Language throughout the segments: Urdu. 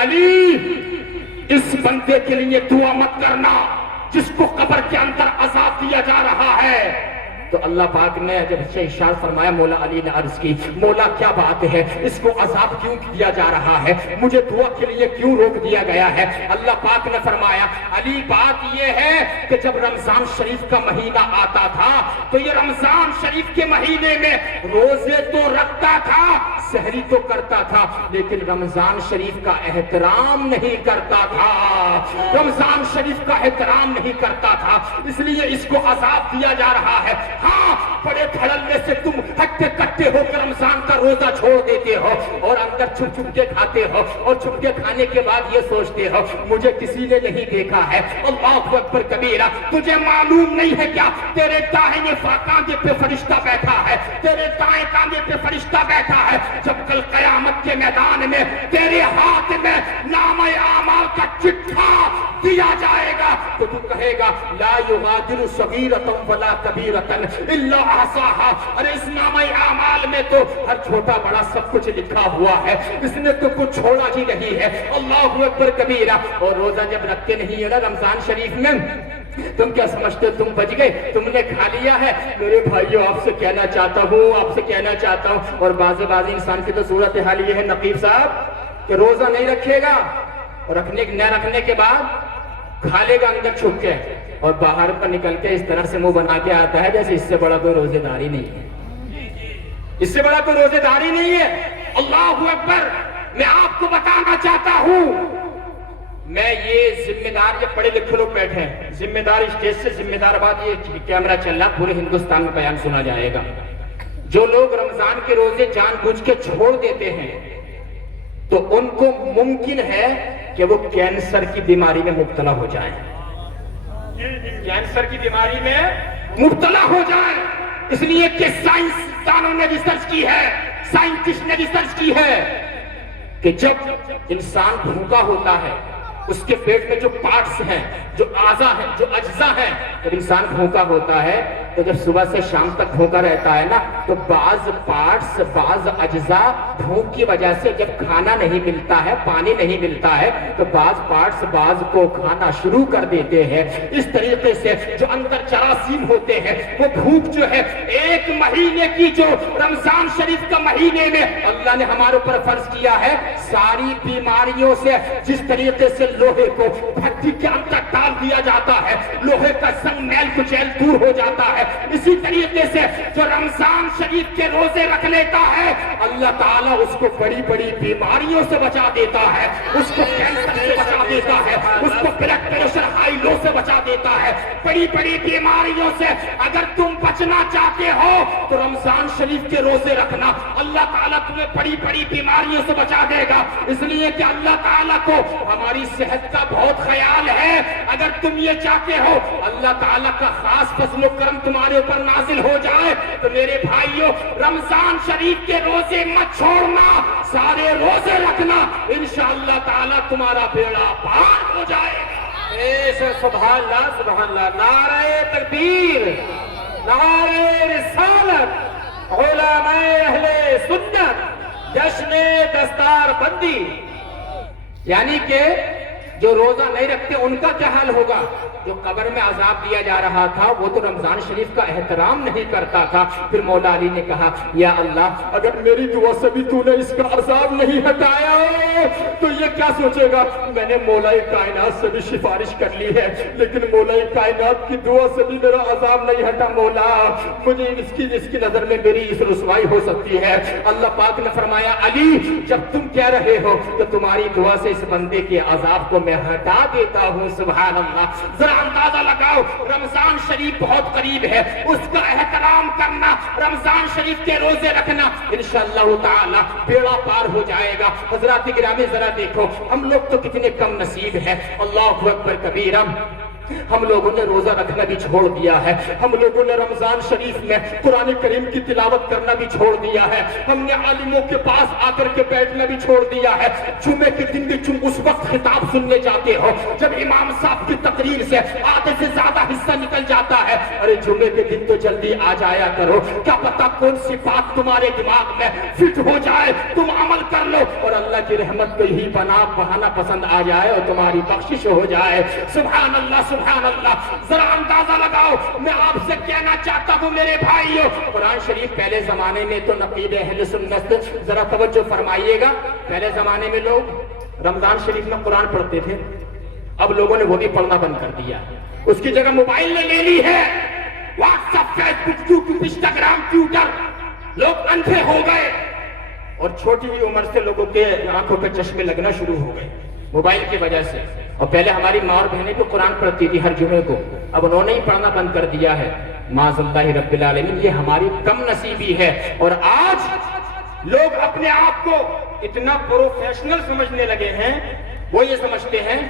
علی اس بندے کے لیے دعا مت کرنا جس کو قبر کے اندر عذاب دیا جا رہا ہے. تو اللہ پاک نے جب ارشاد فرمایا، مولا علی نے عرض کی، مولا کیا بات ہے، اس کو عذاب کیوں دیا جا رہا ہے، مجھے دعا کے لیے کیوں روک دیا گیا ہے؟ اللہ پاک نے فرمایا، علی بات یہ ہے کہ جب رمضان شریف کا مہینہ آتا تھا تو یہ رمضان شریف کے مہینے میں روزے تو رکھتا تھا، سحری تو کرتا تھا، لیکن رمضان شریف کا احترام نہیں کرتا تھا، رمضان شریف کا احترام نہیں کرتا تھا، اس لیے اس کو عذاب دیا جا رہا ہے. ہاں، بڑے دھڑلے سے تم ہٹتے کٹے ہو کر رمضان کا روزہ چھوڑ دیتے ہو اور اندر چھپ چھپ کے کھاتے ہو، اور چھپ کے کھانے کے بعد یہ سوچتے ہو مجھے کسی نے نہیں دیکھا ہے. اللہ اکبر کبیرہ. تجھے معلوم نہیں ہے کیا تیرے داہنے کاندھے پہ فرشتہ بیٹھا ہے، تیرے دائیں کاندھے پہ فرشتہ بیٹھا ہے. جب کل قیامت کے میدان میں تیرے ہاتھ میں نامہ اعمال کا چٹھا دیا جائے گا تو تو کہے گا لا یغادر صغیرۃ ولا کبیرۃ الا احصاها. ارے اس نامہ اعمال میں تو ہر چھوٹا بڑا سب کچھ لکھا ہوا ہے، اس نے تو کچھ چھوڑا ہی نہیں ہے. اللہ اکبر کبیرہ. اور روزہ جب رکھتے نہیں ہے نا رمضان شریف میں، تم کیا سمجھتے ہو تم بچ گئے، تم نے کھا لیا ہے؟ میرے بھائیوں آپ سے کہنا چاہتا ہوں اور بعض انسان کی تو صورت حال یہ ہے نقیب صاحب کہ روزہ نہیں رکھے گا اور نہ رکھنے کے بعد کھا لے گا اندر چھپ کے، اور باہر پر نکل کے اس طرح سے منہ بنا کے آتا ہے جیسے اس سے بڑا کوئی روزے داری نہیں ہے، اس سے بڑا کوئی روزے داری نہیں ہے. اللہ اکبر. میں آپ کو بتانا چاہتا ہوں، میں یہ ذمہ دار، یہ پڑھے لکھے لوگ بیٹھے ہیں، ذمہ دار اسٹیج سے ذمہ دار بات، یہ کیمرہ چل رہا پورے ہندوستان میں بیان سنا جائے گا. جو لوگ رمضان کے روزے جان بوجھ کے چھوڑ دیتے ہیں تو ان کو ممکن ہے کہ وہ کینسر کی بیماری میں مبتلا ہو جائیں، کینسر کی بیماری میں مبتلا ہو جائیں. اس لیے کہ سائنسدانوں نے ریسرچ کی ہے، سائنٹسٹ نے ریسرچ کی ہے کہ جب انسان بھوکا ہوتا ہے اس کے پیٹ میں جو پارٹس ہیں، جو اعضاء ہیں، جو اجزاء ہیں، جب انسان بھوکا ہوتا ہے تو جب صبح سے شام تک بھوکا رہتا ہے نا تو بعض پارٹس، بعض اجزاء بھوک کی وجہ سے جب کھانا نہیں ملتا ہے، پانی نہیں ملتا ہے تو بعض پارٹس بعض کو کھانا شروع کر دیتے ہیں. اس طریقے سے جو اندر جراثیم ہوتے ہیں وہ بھوک جو ہے ایک مہینے کی، جو رمضان شریف کا مہینے میں اللہ نے ہمارے اوپر فرض کیا ہے، ساری بیماریوں سے جس طریقے سے لوہے کو بھٹی کے اندر ڈال دیا جاتا ہے، لوہے کا سنگ میل کچیل دور ہو جاتا ہے، اسی طریقے سے جو رمضان شریف کے روزے رکھ لیتا ہے اللہ تعالیٰ اس کو بڑی بڑی بیماریوں سے بچا دیتا ہے، اس کو کینسر سے بچا دیتا ہے، اس کو بلڈ پریشر ہائی لو سے بچا دیتا ہے، بڑی بڑی بیماریوں سے. اگر تم بچنا چاہتے ہو تو رمضان شریف کے روزے رکھنا، اللہ تعالیٰ تمہیں بڑی بڑی بیماریوں سے بچا دے گا. اس لیے کہ اللہ تعالیٰ کو ہماری صحت کا بہت خیال ہے. اگر تم یہ چاہتے ہو اللہ تعالیٰ کا خاص فضل و کرم تمہارے اوپر نازل ہو جائے تو میرے بھائیوں رمضان شریف کے روزے مت چھوڑنا، سارے روزے رکھنا، انشاءاللہ تعالیٰ تمہارا بیڑا پار ہو جائے گا. سبحان اللہ، سبحان اللہ. نعرہ تکبیر، نعرہ رسالت، علماء اہل سنت، جشن دستار بندی. یعنی کہ جو روزہ نہیں رکھتے ان کا کیا حال ہوگا؟ جو قبر میں عذاب دیا جا رہا تھا وہ تو رمضان شریف کا احترام نہیں کرتا تھا. پھر مولا علی نے کہا یا اللہ اگر میری دعا سے بھی تو نے اس کا عذاب نہیں ہٹایا تو یہ کیا سوچے گا؟ میں نے مولا کائنات سے بھی سفارش کر لی ہے لیکن مولا کائنات کی دعا سے بھی میرا عذاب نہیں ہٹا. مولا مجھے اس کی نظر میں میری اس رسوائی ہو سکتی ہے. اللہ پاک نے فرمایا علی جب تم کہہ رہے ہو تو تمہاری دعا سے اس بندے کے عذاب کو میں ہٹا دیتا ہوں. سبحان اللہ. ذرا اندازہ لگاؤ رمضان شریف بہت قریب ہے، اس کا احترام کرنا، رمضان شریف کے روزے رکھنا، انشاءاللہ تعالی بیڑا پار ہو جائے گا. حضرات گرامی ذرا دیکھو ہم لوگ تو کتنے کم نصیب ہیں. اللہ اکبر کبیرہ. ہم لوگوں نے روزہ رکھنا بھی چھوڑ دیا ہے، ہم لوگوں نے رمضان شریف میں قرآن کریم کی تلاوت کرنا بھی چھوڑ دیا ہے، ہم نے عالموں کے پاس آ کر کے بیٹھنا بھی چھوڑ دیا ہے۔ جمعے کے دن بھی تم اس وقت خطاب سننے جاتے ہو جب امام صاحب کی تقریر سے آدھے سے زیادہ حصہ نکل جاتا ہے۔ ارے جمعے کے دن تو جلدی آ جایا کرو، کیا پتا کون سی بات تمہارے دماغ میں فٹ ہو جائے، تم عمل کر لو اور اللہ کی رحمت کو ہی بہانا پسند آ جائے اور تمہاری بخشش ہو جائے۔ سبحان اللہ سبحان اللہ۔ ذرا اندازہ لگاؤ، میں آپ سے کہنا چاہتا ہوں میرے بھائیو، قرآن شریف پہلے زمانے میں تو نقید اہل سنت، ذرا توجہ فرمائیے گا، پہلے زمانے میں لوگ رمضان شریف میں قرآن پڑھتے تھے، اب لوگوں نے وہ بھی پڑھنا بند کر دیا، اس کی جگہ موبائل نے لے لی ہے، واٹس ایپ، فیس بک، یوٹیوب، انسٹاگرام، ٹویٹر، لوگ اندھے ہو گئے اور چھوٹی ہی عمر سے لوگوں کے آنکھوں پہ چشمے لگنا شروع ہو گئے موبائل کی وجہ سے۔ اور پہلے ہماری ماں اور بہنیں بھی قرآن پڑھتی تھی ہر جمعے کو، اب انہوں نے ہی پڑھنا بند کر دیا ہے۔ معاذ اللہ رب العالمین، یہ ہماری کم نصیبی ہے۔ اور آج لوگ اپنے آپ کو اتنا پروفیشنل سمجھنے لگے ہیں، وہ یہ سمجھتے ہیں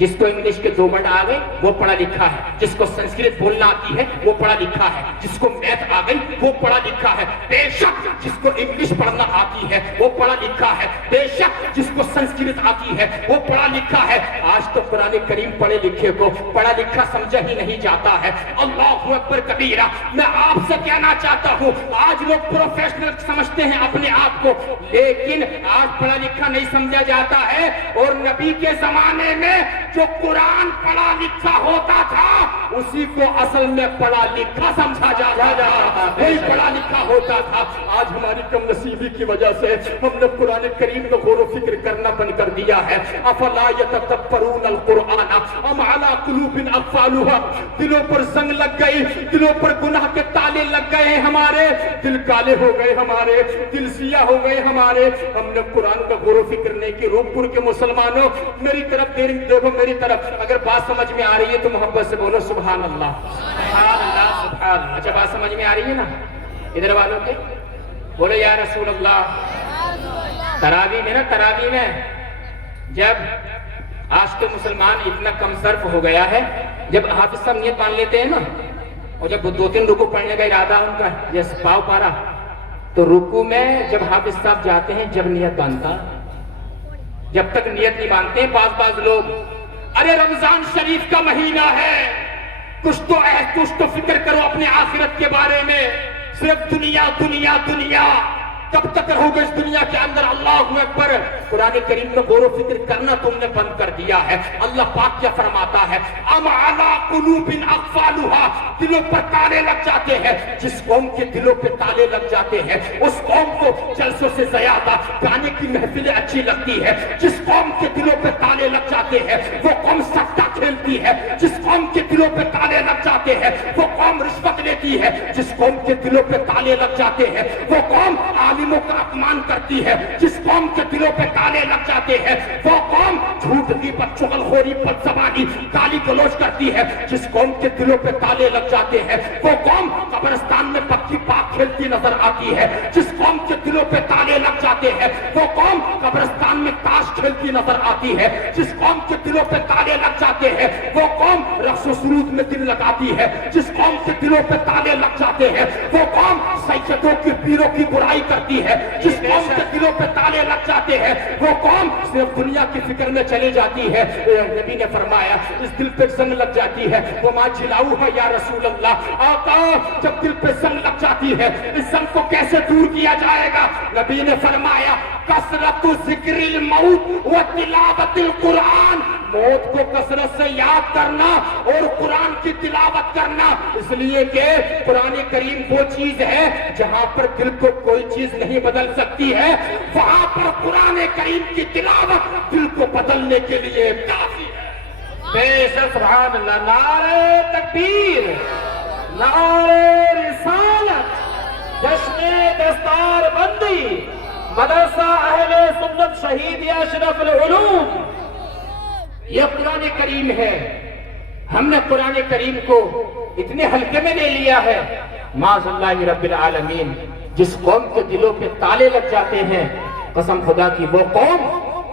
جس کو انگلش کے 2 ورڈ آ گئے وہ پڑھا لکھا ہے، جس کو سنسکرت بولنا آتی ہے وہ پڑھا لکھا ہے، جس کو میتھ آ گئی وہ پڑھا لکھا ہے۔ بے شک جس کو انگلش پڑھنا آتی ہے وہ پڑھا لکھا ہے، بے شک جس کو سنسکرت آتی ہے وہ پڑھا لکھا ہے۔ آج تو قرآن کریم پڑھے لکھے کو پڑھا لکھا سمجھا ہی نہیں جاتا ہے۔ اللہ اکبر کبیرہ۔ میں آپ سے کہنا چاہتا ہوں، آج لوگ پروفیشنل سمجھتے ہیں اپنے آپ کو، لیکن آج پڑھا لکھا نہیں سمجھا جاتا ہے۔ اور نبی کے زمانے میں جو قرآن پڑھا لکھا ہوتا تھا اسی کو اصل میں پڑھا لکھا سمجھا جاتا تھا، وہی پڑھا لکھا ہوتا تھا۔ آج ہماری کم نصیبی کی وجہ سے ہم نے قرآن کریم میں غور و فکر کرنا بند کر دیا ہے۔ افلا یتدبرون القرآن ام علی قلوب اقفالها، دلوں پر زنگ لگ گئی، دلوں پر گناہ کے تالے لگ گئے، ہمارے دل کالے ہو گئے، ہمارے دل سیاہ ہو گئے ہمارے۔ ہم نے قرآن کا غور و فکر نہیں کی۔ روپور کے مسلمانوں میری طرف دیکھو، میری طرف اگر بات سمجھ میں آ رہی ہے تو محبت سے بولو سبحان اللہ سبحان اللہ سبحان اللہ۔ اچھا بات سمجھ میں آ رہی ہے نا؟ ادھر والوں کے بولو یا رسول اللہ۔ تراویح میں نا، تراویح میں جب آج تو مسلمان اتنا کم صرف ہو گیا ہے، جب حافظ صاحب نیت مان لیتے ہیں نا، اور جب 2-3 رکوع پڑھنے کا ارادہ ان کا جیسے پاؤ پارا، تو رکوع میں جب حافظ صاحب جاتے ہیں جب نیت باندھتا، جب تک نیت نہیں مانتے ہیں بعض لوگ، ارے رمضان شریف کا مہینہ ہے، کچھ تو فکر کرو اپنے آخرت کے بارے میں، صرف دنیا دنیا دنیا، کب تک رہو گے اس دنیا کے اندر؟ اللہ اکبر۔ قرآن کریم میں غور و فکر کرنا تم نے بند کر دیا ہے۔ اللہ پاک کیا فرماتا ہے؟ ام علی قلوب اقفالها، دلوں پر تالے لگ جاتے ہیں۔ جس قوم کے دلوں پہ تالے لگ جاتے ہیں اس قوم کو جلسوں سے زیادہ گانے کی محفلیں اچھی لگتی ہے۔ جس قوم کے دلوں پہ تالے لگ جاتے ہیں وہ قوم سٹا کھیلتی ہے۔ جس قوم کے دلوں پہ تالے لگ جاتے ہیں وہ قوم رشوت لیتی ہے۔ جس قوم کے دلوں پہ تالے لگ جاتے ہیں وہ قوم عالموں کا اپمان کرتی ہے۔ جس قوم کے دلوں پہ تالے لگ جاتے ہیں وہ قوم جھوٹ غیبت چغلخوری بدزبانی گالی گلوچ کرتی ہے۔ جس قوم کے دلوں پہ تالے لگ جاتے ہیں وہ قوم قبرستان میں پکی پاک کھیلتی نظر آتی ہے۔ جس قوم کے دلوں پہ تالے لگ جاتے ہیں وہ قوم قبرستان میں تاش کھیلتی نظر آتی ہے۔ جس قوم کے دلوں پہ تالے لگ جاتے ہیں وہ قوم رقص و سرود میں دل لگاتی ہے۔ جس قوم کے دلوں پہ تالے لگ جاتے ہیں وہ قوم سیدوں کی پیروں کی برائی کرتی ہے۔ جس قوم کے دلوں پہ تالے لگ جاتے ہیں وہ قوم صرف دنیا کی فکر میں چلی جاتی ہے۔ نبی نے فرمایا اس دل پہ زنگ لگ جاتی ہے، وہ ماں جلاؤ ہے یا رسول اللہ۔ آقا جب دل پہ زنگ لگ جاتی ہے اس زنگ کو کیسے دور کیا جائے گا؟ نبی نے فرمایا کثرت ذکر الموت و تلاوت القرآن، موت کو کثرت سے یاد کرنا اور قرآن کی تلاوت کرنا، اس لیے کہ قرآن کریم وہ چیز ہے جہاں پر دل کو کوئی چیز نہیں بدل سکتی ہے، وہاں پر قرآن کریم کی تلاوت دل کو بدلنے کے لیے کافی ہے۔ بے شک سبحان اللہ۔ نعرہ تکبیر، نعرہ رسالت، جشن دستار بندی، مدرسہ اہل سنت شہید اشرف العلوم، یہ قرآن کریم ہے۔ ہم نے قرآن کریم کو اتنے ہلکے میں لے لیا ہے۔ معاذ اللہ رب العالمین، جس قوم کے دلوں پہ تالے لگ جاتے ہیں، قسم خدا کی وہ قوم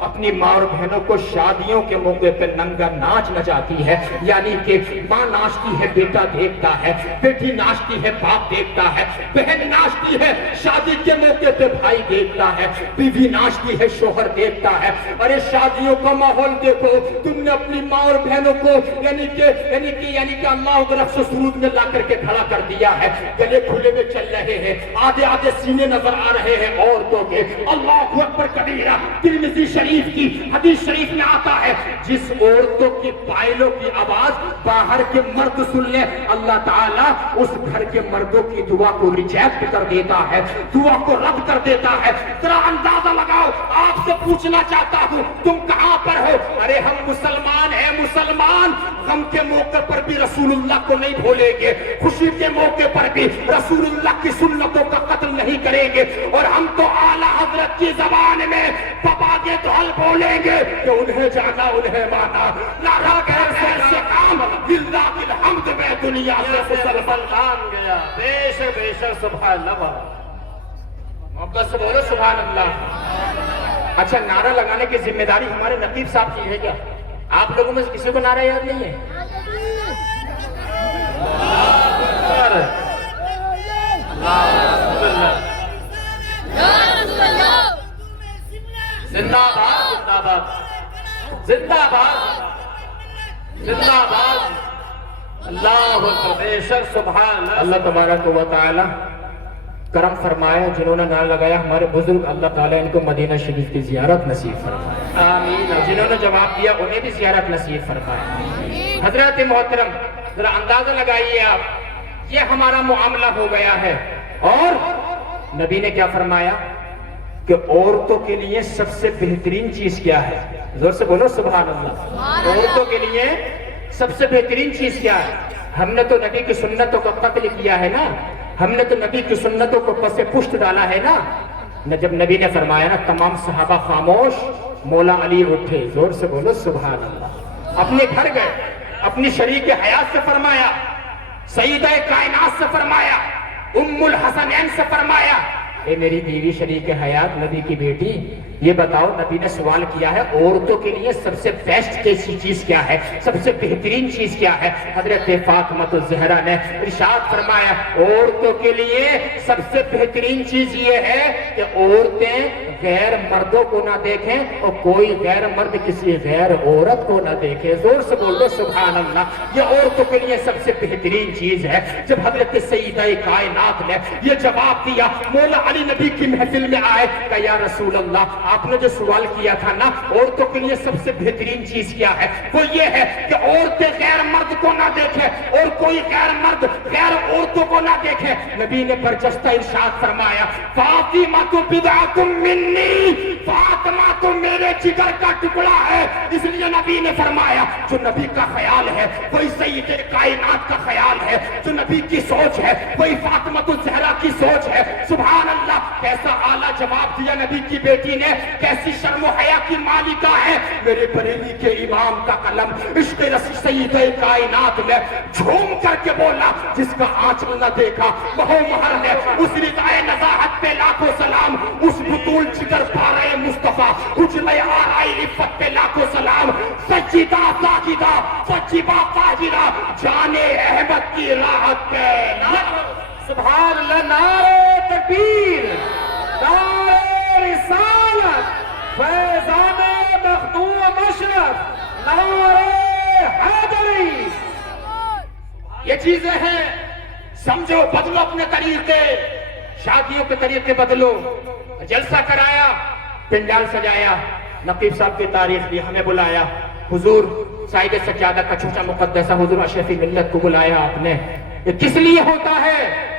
اپنی ماں اور بہنوں کو شادیوں کے موقع پہ ننگا ناچ نچاتی ہے، یعنی کہ ماں ناچتی ہے بیٹا دیکھتا ہے، بیٹی ناچتی ہے باپ دیکھتا ہے، بہن ناچتی ہے شادی کے موقع پہ بھائی دیکھتا ہے، بیوی ناچتی ہے شوہر دیکھتا ہے۔ ارے شادیوں کا ماحول دیکھو، تم نے اپنی ماں اور بہنوں کو یعنی کہ اللہ اکبر سے سرود میں لا کر کے کھڑا کر دیا ہے، گلے کھلے میں چل رہے ہیں، آدھے آدھے سینے نظر آ رہے ہیں عورتوں کے۔ اللہ اکبر کبیرہ، ترمذی شریف کی حدیث شریف میں آتا ہے، جس عورتوں کی پائلوں کی آواز باہر کے مرد سن لے، اللہ تعالیٰ اس گھر کے مردوں کی دعا کو ریجیکٹ کر دیتا ہے، دعا کو رد کر دیتا ہے۔ ذرا اندازہ لگاؤ، آپ سے پوچھنا چاہتا ہوں تم کہاں پر ہو؟ ارے ہم مسلمان ہیں، مسلمان غم کے موقع پر بھی رسول اللہ کو نہیں بھولیں گے، خوشی کے موقع پر بھی رسول اللہ کی سنتوں کا قتل نہیں کریں گے، اور ہم تو اعلیٰ حضرت کی زبان میں پپاگے تو حل بولیں گے کہ انہیں جانا انہیں مانا، نعرہ کیسے کام للہ الحمد میں دنیا سے مسلمان گیا۔ بے شک سبحان اللہ، محبت سے بولو سبحان اللہ۔ اچھا، نعرہ لگانے کی ذمہ داری ہمارے نقیب صاحب کی ہے کیا؟ آپ لوگوں میں سے کسی کو نعرہ یاد نہیں ہے؟ زندہ باد، زندہ باد، زندہ باد، زندہ باد، اللہ اکبر، بے شک سبحان اللہ۔ اللہ تبارک و تعالی کرم فرمایا، جنہوں نے نعرہ لگایا ہمارے بزرگ، اللہ تعالیٰ ان کو مدینہ شریف کی زیارت نصیب فرمائے، آمین۔ جنہوں نے جواب دیا انہیں بھی زیارت نصیب فرمائے۔ حضرت محترم، ذرا اندازہ لگائیے آپ، یہ ہمارا معاملہ ہو گیا ہے، اور نبی نے کیا فرمایا کہ عورتوں کے لیے سب سے بہترین چیز کیا ہے؟ زور سے بولو سبحان اللہ۔ عورتوں کے لیے سب سے بہترین چیز کیا ہے؟ ہم نے تو نبی کی سنتوں کا قتل کیا ہے نا، ہم نے تو نبی کی سنتوں کو پس پشت ڈالا ہے نا۔ جب نبی نے فرمایا نا تمام صحابہ خاموش، مولا علی اٹھے، زور سے بولو سبحان اللہ، اپنے گھر گئے، اپنی شریک حیات سے فرمایا، سیدہ کائنات سے فرمایا، ام الحسنین سے فرمایا، اے میری بیوی شریک حیات، نبی کی بیٹی، یہ بتاؤ، نبی نے سوال کیا ہے عورتوں کے لیے سب سے بیسٹ کیسی چیز کیا ہے، سب سے بہترین چیز کیا ہے؟ حضرت فاطمہ الزہرا نے ارشاد فرمایا عورتوں کے لیے سب سے بہترین چیز یہ ہے کہ عورتیں غیر مردوں کو نہ دیکھیں اور کوئی غیر مرد کسی غیر عورت کو نہ دیکھے۔ زور سے بول دو سبحان اللہ، یہ عورتوں کے لیے سب سے بہترین چیز ہے۔ جب حضرت سیدہ کائنات نے یہ جواب دیا، مولا علی نبی کی محفل میں آئے، کہا یا رسول اللہ، آپ نے جو سوال کیا تھا نا عورتوں کے لیے سب سے بہترین چیز کیا ہے، وہ یہ ہے کہ عورتیں غیر مرد کو نہ دیکھیں اور کوئی غیر مرد غیر عورتوں کو نہ دیکھے۔ نبی نے برجستہ ارشاد فرمایا فاطمہ تو بضعۃ منی، فاطمہ تو میرے جگر کا ٹکڑا ہے۔ اس لیے نبی نے فرمایا جو نبی کا خیال ہے وہی سید کائنات کا خیال ہے، جو نبی کی سوچ ہے وہی فاطمہ الزہرا کی سوچ ہے۔ سبحان اللہ، کیسا اعلیٰ جواب دیا نبی کی بیٹی نے، کیسی شرم و حیا کی مالکہ ہے۔ میرے بریلی کے امام کا قلم عشق رسی سید کائنات نے جھوم کر کے بولا جس کا آنچل نہ دیکھا بہو مہر نے، اس ردائے نزاہت پہ لاکھوں سلام، اس بطول جگر پارے مصطفیٰ اجلے آرائی عفت پہ لاکھوں سلام، سجدہ ساجدہ سجبہ قاجرہ جانے احمد کی راحت پہ سبحان اللہ، نعرہ تکبیر، نعرہ رسالت، فیضان مخدوم مشرف، نعرہ حیدری۔ یہ چیزیں ہیں، سمجھو، بدلو اپنے طریقے، شادیوں کے طریقے بدلو۔ جلسہ کرایا، پنڈال سجایا، نقیب صاحب کی تاریخ لی، ہمیں بلایا، حضور صاحب سجادہ کا چھوٹا مقدسہ حضور اشرفی ملت کو بلایا آپ نے۔ یہ کس لیے ہوتا ہے؟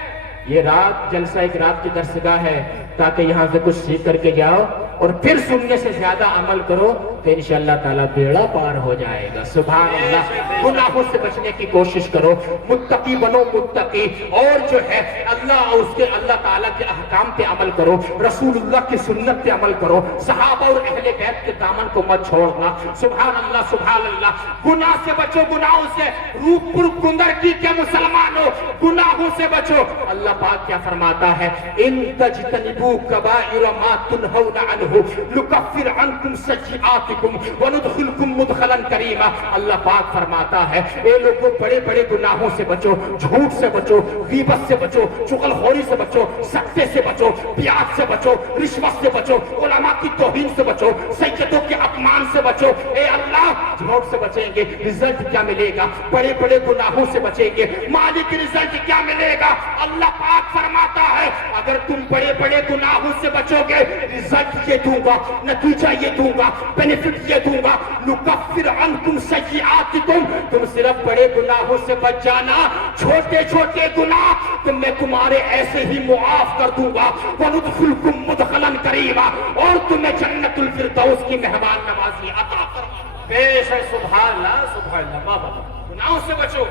یہ رات جلسہ ایک رات کی درسگاہ ہے تاکہ یہاں سے کچھ سیکھ کر کے جاؤ اور پھر سننے سے زیادہ عمل کرو تو انشاءاللہ تعالیٰ بیڑا پار ہو جائے گا. سبحان اللہ. گناہوں سے بچنے کی کوشش کرو, متقی بنو, متقی. اور جو ہے اللہ تعالیٰ کے احکام پہ عمل کرو, رسول اللہ کی سنت پہ عمل کرو, صحابہ اور اہل بیت کے دامن کو مت چھوڑنا. سبحان اللہ, سبحان اللہ. گناہ سے بچو, گناہوں سے. روپ پر گندر کی کے مسلمانوں, گناہوں سے بچو. اللہ پاک کیا فرماتا ہے, ان تجتنبوا کبائر ما تنہون عنہ نکفر عنکم سیئاتکم وندخلکم مدخلا کریما. اللہ پاک فرماتا ہے اے لوگوں, بڑے بڑے گناہوں سے بچو, جھوٹ سے بچو, غیبت سے بچو, چغل خوری سے بچو, سکتے سے بچو, بیعت سے بچو, رشوت سے بچو, علماء کی توہین سے بچو, سیدوں کے اپمان سے بچو. اے اللہ, جھوٹ سے بچیں گے, رزلٹ کیا ملے گا؟ بڑے بڑے گناہوں سے بچیں گے, مالک رزلٹ کیا ملے گا؟ اللہ پاک فرماتا ہے اگر تم بڑے بڑے گناہوں سے بچو گے, رزلٹ یہ دوں گا, نتیجہ یہ دوں گا, بینیفٹ یہ دوں گا. نکفر عنکم سیئاتکم, تم صرف بڑے گناہوں سے بچ جانا, چھوٹے چھوٹے گناہ تو میں تمہارے ایسے ہی معاف کر دوں گا. وندخلکم مدخلا کریما, اور تمہیں جنت الفردوس کی مہمان نوازی عطا فرما. بے شک. سبحان اللہ, سبحان اللہ. بابا گناہوں سے بچو.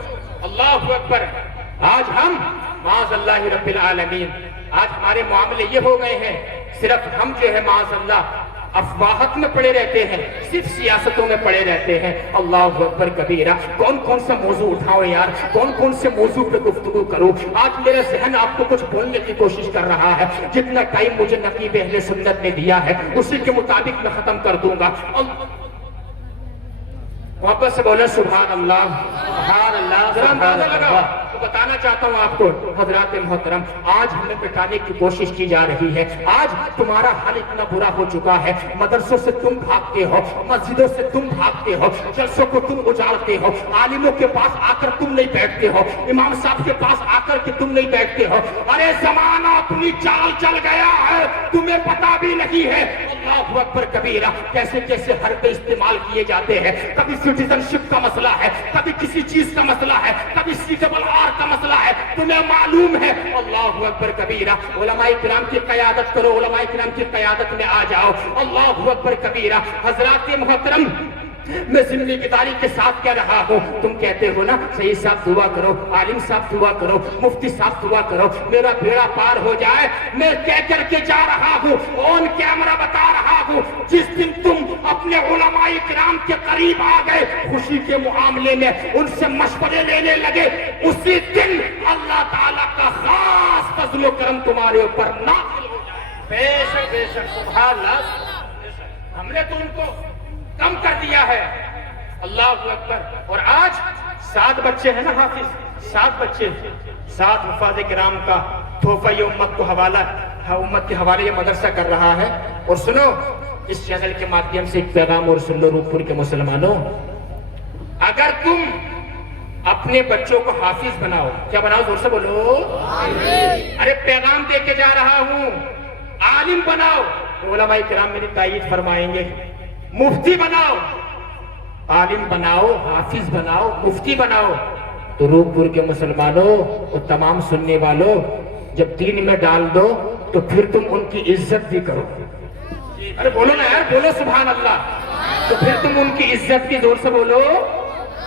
اللہ اکبر. آج ہم معاذ اللہ رب العالمین, آج ہمارے معاملے یہ ہو گئے ہیں, صرف ہم جو ہے معاذ اللہ افواہت میں پڑے رہتے ہیں, صرف سیاستوں میں پڑے رہتے ہیں. اللہ اکبر کبیرہ. کون کون سا موضوع اٹھاؤ یار, کون کون سے موضوع پہ گفتگو کروں. آج میرا ذہن آپ کو کچھ بولنے کی کوشش کر رہا ہے, جتنا ٹائم مجھے نقیب اہل سنت نے دیا ہے اسی کے مطابق میں ختم کر دوں گا. واپس سے بولے سبحان اللہ, سبحان اللہ, ذرا سبحان اندازہ لگاؤ. اللہ. تو بتانا چاہتا ہوں آپ کو حضرات محترم, آج ہمیں بٹانے کی کوشش کی جا رہی ہے. آج تمہارا حال اتنا برا ہو چکا ہے, مدرسوں سے تم بھاگتے ہو, مسجدوں سے تم بھاگتے ہو, جلسوں کو تم اجاڑتے ہو, عالموں کے پاس آ کر تم نہیں بیٹھتے ہو, امام صاحب کے پاس آ کر کے تم نہیں بیٹھتے ہو. ارے زمانہ اپنی چال چل گیا ہے, تمہیں پتا بھی نہیں ہے. اللہ اکبر کبیرہ. کیسے کیسے حربے استعمال کیے جاتے ہیں. کبھی سٹیزن شپ کا مسئلہ ہے, کبھی کسی چیز کا مسئلہ ہے, کبھی CRR کا مسئلہ ہے, تمہیں معلوم ہے. اللہ اکبر کبیرہ. علماء کرام کی قیادت کرو, علماء کرام کی قیادت میں آ جاؤ. اللہ اکبر کبیرہ. حضرات محترم, میں ذمہ داری کے ساتھ کہہ رہا ہوں. تم کہتے ہو نا سید صاحب دعا کرو, عالم صاحب دعا کرو, مفتی صاحب دعا کرو, میرا بیڑا پار ہو جائے. میں کہہ کر کے جا رہا ہوں, آن کیمرہ بتا رہا ہوں, جس دن تم اپنے علماء کرام کے قریب آ گئے, خوشی کے معاملے میں ان سے مشورے لینے لگے, اسی دن اللہ تعالیٰ کا خاص فضل و کرم تمہارے اوپر نازل ہو جائے. بے شک, بے شک. سبحان اللہ. ہم نے تو ان کو کم کر دیا ہے. اللہ اکبر. اور آج 7 بچے ہیں نا حافظ, 7 بچے, 7 حفاظ کرام کا تحفہ یہ امت کو حوالہ, امت کے حوالے یہ مدرسہ کر رہا ہے. اور سنو, اس چینل کے مادھیم سے ایک پیغام اور سن لو روپور کے مسلمانوں. اگر تم اپنے بچوں کو حافظ بناؤ, کیا بناؤ, زور سے بولو, ارے پیغام دے کے جا رہا ہوں, عالم بناؤ, علماء کرام میری تائید فرمائیں گے. مفتی بناؤ, عالم بناؤ, حافظ بناؤ, مفتی بناؤ, تو روپور کے مسلمانوں اور تمام سننے والوں, جب دین میں ڈال دو تو پھر تم ان کی عزت بھی کرو. ارے بولو نا یار, بولو سبحان اللہ. تو پھر تم ان کی عزت بھی زور سے بولو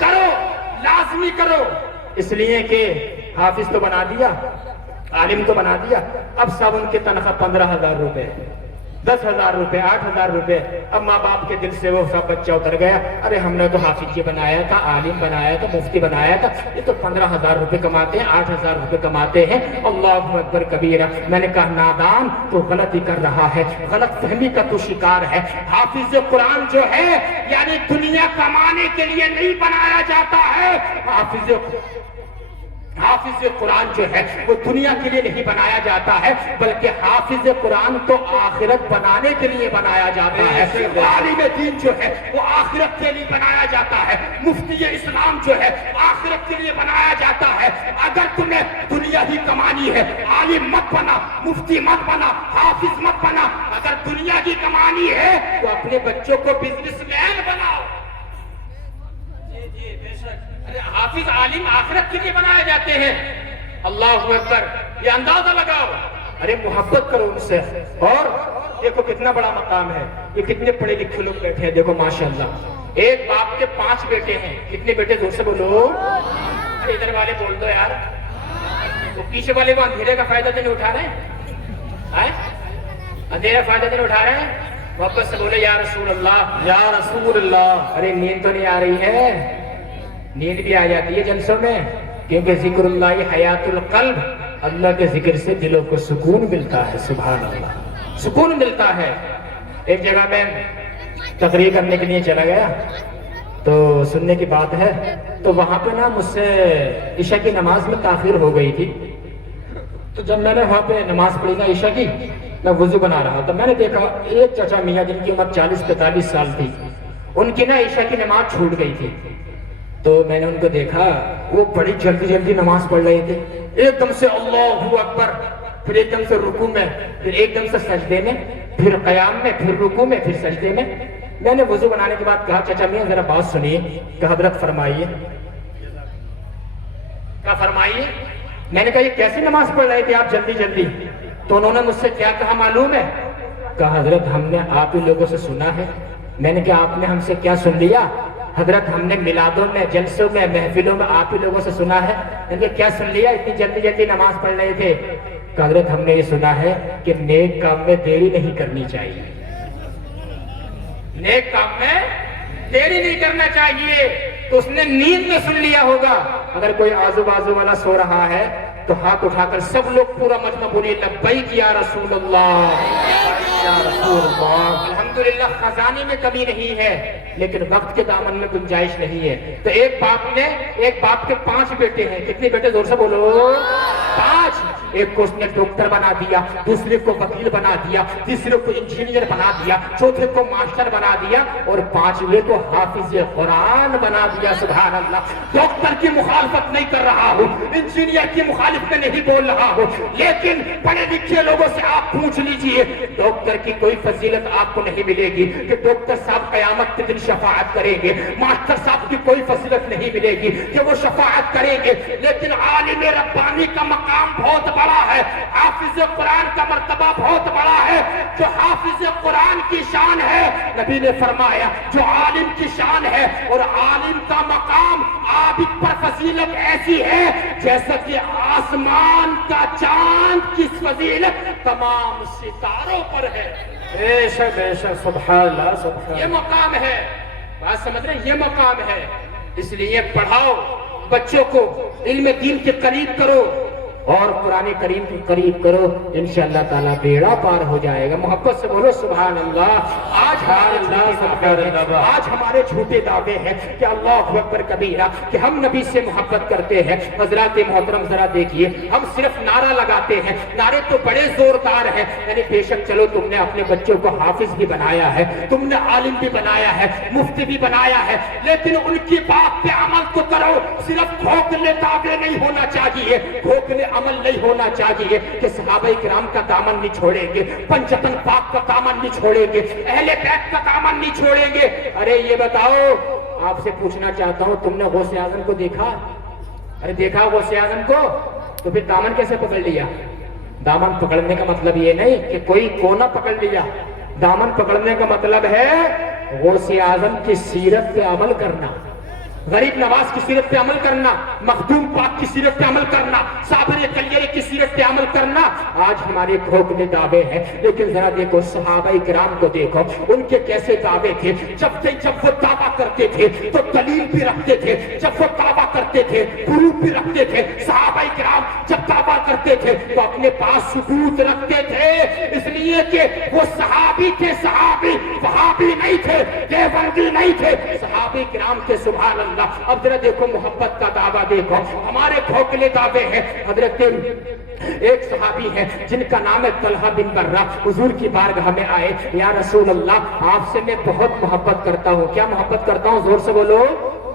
کرو, لازمی کرو. اس لیے کہ حافظ تو بنا دیا, عالم تو بنا دیا, اب سب ان کی تنخواہ 15,000 روپے, 10,000 روپے, 8,000 روپے. اب ماں باپ کے دل سے وہ سب بچہ اتر گیا. ارے ہم نے تو حافظ یہ بنایا تھا, عالم بنایا تھا, مفتی بنایا تھا, یہ تو 15,000 روپے کماتے ہیں, 8,000 روپے کماتے ہیں. اللہ اکبر کبیرہ. میں نے کہا نادان تو غلطی کر رہا ہے, غلط فہمی کا تو شکار ہے. حافظ قرآن جو ہے یعنی دنیا کمانے کے لیے نہیں بنایا جاتا ہے. حافظ قرآن جو ہے وہ دنیا کے لیے نہیں بنایا جاتا ہے, بلکہ حافظ قرآن تو آخرت بنانے کے لیے بنایا جاتا ہے. عالم دین جو ہے وہ آخرت کے لیے بنایا جاتا ہے. مفتی اسلام جو ہے آخرت کے لیے بنایا جاتا ہے. اگر تمہیں دنیا ہی کمانی ہے, عالم مت بنا, مفتی مت بنا, حافظ مت بنا. اگر دنیا کی کمانی ہے تو اپنے بچوں کو بزنس مین بناؤ. حافظ عالم آخرت کے لیے بنائے جاتے ہیں. اللہ اکبر. یہ اندازہ لگاؤ, ارے محبت کرو ان سے. اور دیکھو کتنا بڑا مقام ہے، یہ کتنے پڑھے لکھے لوگ بیٹھے ہیں، دیکھو ماشاءاللہ۔ ایک باپ کے 5 بیٹے ہیں، کتنے بیٹے زور سے بولو؟ ارے ادھر والے بول دو یار، تو پیچھے والے وہ اندھیرے کا فائدہ تو نہیں اٹھا رہے ہیں؟ اندھیرے کا فائدہ تو نہیں اٹھا رہے ہیں؟ محبت سے بولے یا رسول اللہ، یا رسول اللہ۔ ارے نیند تو نہیں آ رہی ہے؟ نیند بھی آ جاتی ہے جلسوں میں، کیونکہ ذکر اللہ حیات القلب، اللہ کے ذکر سے دلوں کو سکون ملتا ہے، سبحان اللہ، سکون ملتا ہے۔ ایک جگہ میں تقریر کرنے کے لیے چلا گیا تو سننے کی بات ہے، تو وہاں پہ نا مجھ سے عشاء کی نماز میں تاخیر ہو گئی تھی، تو جب میں نے وہاں پہ نماز پڑھی نا عشاء کی، میں وضو بنا رہا تو میں نے دیکھا ایک چچا میاں جن کی عمر 40-45 سال تھی، ان کی نا عشاء کی نماز چھوٹ گئی تھی، تو میں نے ان کو دیکھا وہ بڑی جلدی جلدی نماز پڑھ رہے تھے، ایک دم سے اللہ اکبر، پھر ایک دم سے رکوع میں، پھر ایک دم سے سجدے میں، پھر قیام میں، پھر رکوع میں، پھر سجدے میں۔ میں نے وضو بنانے کے بعد کہا چچا میاں ذرا بات سنیے، کہ حضرت فرمائیے، کیا فرمائیے؟ میں نے کہا یہ کیسی نماز پڑھ رہے تھے آپ جلدی جلدی؟ تو انہوں نے مجھ سے کیا کہا معلوم ہے؟ کہا حضرت ہم نے آپ ہی لوگوں سے سنا ہے۔ میں نے کہا آپ نے ہم سے کیا سن لیا؟ حضرت ہم نے میلادوں میں، جلسوں میں، محفلوں میں آپ ہی لوگوں سے سنا ہے۔ میں نے کہا کیا سن لیا؟ اتنی جلدی جلدی نماز پڑھ رہے تھے۔ کہا حضرت ہم نے یہ سنا ہے کہ نیک کام میں دیری نہیں کرنی چاہیے، نیک کام میں دیری نہیں کرنا چاہیے۔ تو اس نے نیند میں سن لیا ہوگا۔ اگر کوئی آزو بازو والا سو رہا ہے تو ہاتھ اٹھا کر سب لوگ پورا مجمع بولیے لبیک یا رسول اللہ، یا رسول اللہ۔ الحمدللہ خزانے میں کمی نہیں ہے، لیکن وقت کے دامن میں گنجائش نہیں ہے۔ تو ایک باپ کے 5 بیٹے ہیں، کتنے بیٹے زور سے بولو؟ 5۔ ایک کو اس نے ڈاکٹر بنا دیا، دوسرے کو وکیل بنا دیا، تیسرے کو انجینئر بنا دیا، چوتھے کو ماسٹر بنا دیا، اور 5ویں کو حافظ قرآن بنا دیا، سبحان اللہ۔ ڈاکٹر کی مخالفت نہیں کر رہا ہوں، انجینئر کی مخالفت میں نہیں بول رہا ہوں، لیکن پڑھے لکھے لوگوں سے آپ پوچھ لیجئے، ڈاکٹر کی کوئی فضیلت آپ کو نہیں ملے گی کہ ڈاکٹر صاحب قیامت کے دن شفاعت کریں گے، ماسٹر صاحب کی کوئی فضیلت نہیں ملے گی کہ وہ شفاعت کریں گے، لیکن عالم ربانی کا مقام بہت بڑا ہے، حافظ قرآن کا مرتبہ بہت بڑا ہے۔ جو حافظ قرآن کی شان ہے، نبی نے فرمایا جو عالم کی شان ہے، اور عالم کا مقام عابد پر فضیلت ایسی ہے جیسا کہ آسمان کا چاند کی فضیلت تمام ستاروں پر ہے۔ بے شک بے شک، سبحان اللہ سبحان یہ اللہ۔ مقام ہے، بات سمجھ رہے ہیں؟ یہ مقام ہے، اس لیے پڑھاؤ بچوں کو، علم دین کے قریب کرو اور قرآن کریم کے قریب کرو، انشاءاللہ تعالیٰ بیڑا پار ہو جائے گا۔ محبت سے بولو سبحان اللہ۔ آج ہمارے جھوٹے دعوے ہیں کہ اللہ اکبر کبیرہ، کہ ہم نبی سے محبت کرتے ہیں۔ حضرات محترم ذرا دیکھیے، ہم صرف نعرہ لگاتے ہیں، نعرے تو بڑے زوردار ہیں، یعنی بے شک چلو تم نے اپنے بچوں کو حافظ بھی بنایا ہے، تم نے عالم بھی بنایا ہے، مفتی بھی بنایا ہے، لیکن ان کی بات پہ عمل تو کرو۔ صرف کھوکھلے دعوے نہیں ہونا چاہیے، کھوکھلے عمل نہیں ہونا چاہیے کہ صحابہ کرام کا دامن نہیں چھوڑیں گے، پنجتن پاک کا دامن نہیں چھوڑیں گے، اہل بیت کا دامن نہیں چھوڑیں گے۔ ارے یہ بتاؤ، آپ سے پوچھنا چاہتا ہوں، تم نے غوث اعظم کو دیکھا؟ ارے دیکھا غوث اعظم کو؟ تو پھر دامن کیسے پکڑ لیا؟ دامن پکڑنے کا مطلب یہ نہیں کہ کوئی کونا پکڑ لیا، دامن پکڑنے کا مطلب ہے غوث اعظم کی سیرت پہ عمل کرنا، غریب نواز کی سیرت پہ عمل کرنا، مخدوم پاک کی سیرت پہ عمل کرنا، صابر کلیرے کی سیرت پہ عمل کرنا۔ آج ہمارے کھوکھلے دعوے ہیں، لیکن ذرا دیکھو صحابہ کرام کو دیکھو، ان کے کیسے دعوے تھے۔ جب وہ دعویٰ کرتے تھے تو دلیل بھی رکھتے تھے، جب وہ دعویٰ کرتے تھے پروف بھی رکھتے تھے۔ صحابہ کرام جب دعویٰ کرتے تھے تو اپنے پاس ثبوت رکھتے تھے، اس لیے کہ وہ صحابی تھے، صحابی وہابی نہیں تھے، دیوبندی نہیں تھے، صحابہ کرام تھے، سبحان اللہ۔ اب ذرا دیکھو محبت کا دعویٰ دیکھو، ہمارے کھوکھلے دعوے ہیں۔ حضرت ایک صحابی ہے جن کا نام ہے طلحہ بن برہ، حضور کی بارگاہ میں آئے، یا رسول اللہ آپ سے میں بہت محبت کرتا ہوں۔ کیا محبت کرتا ہوں؟ زور سے بولو۔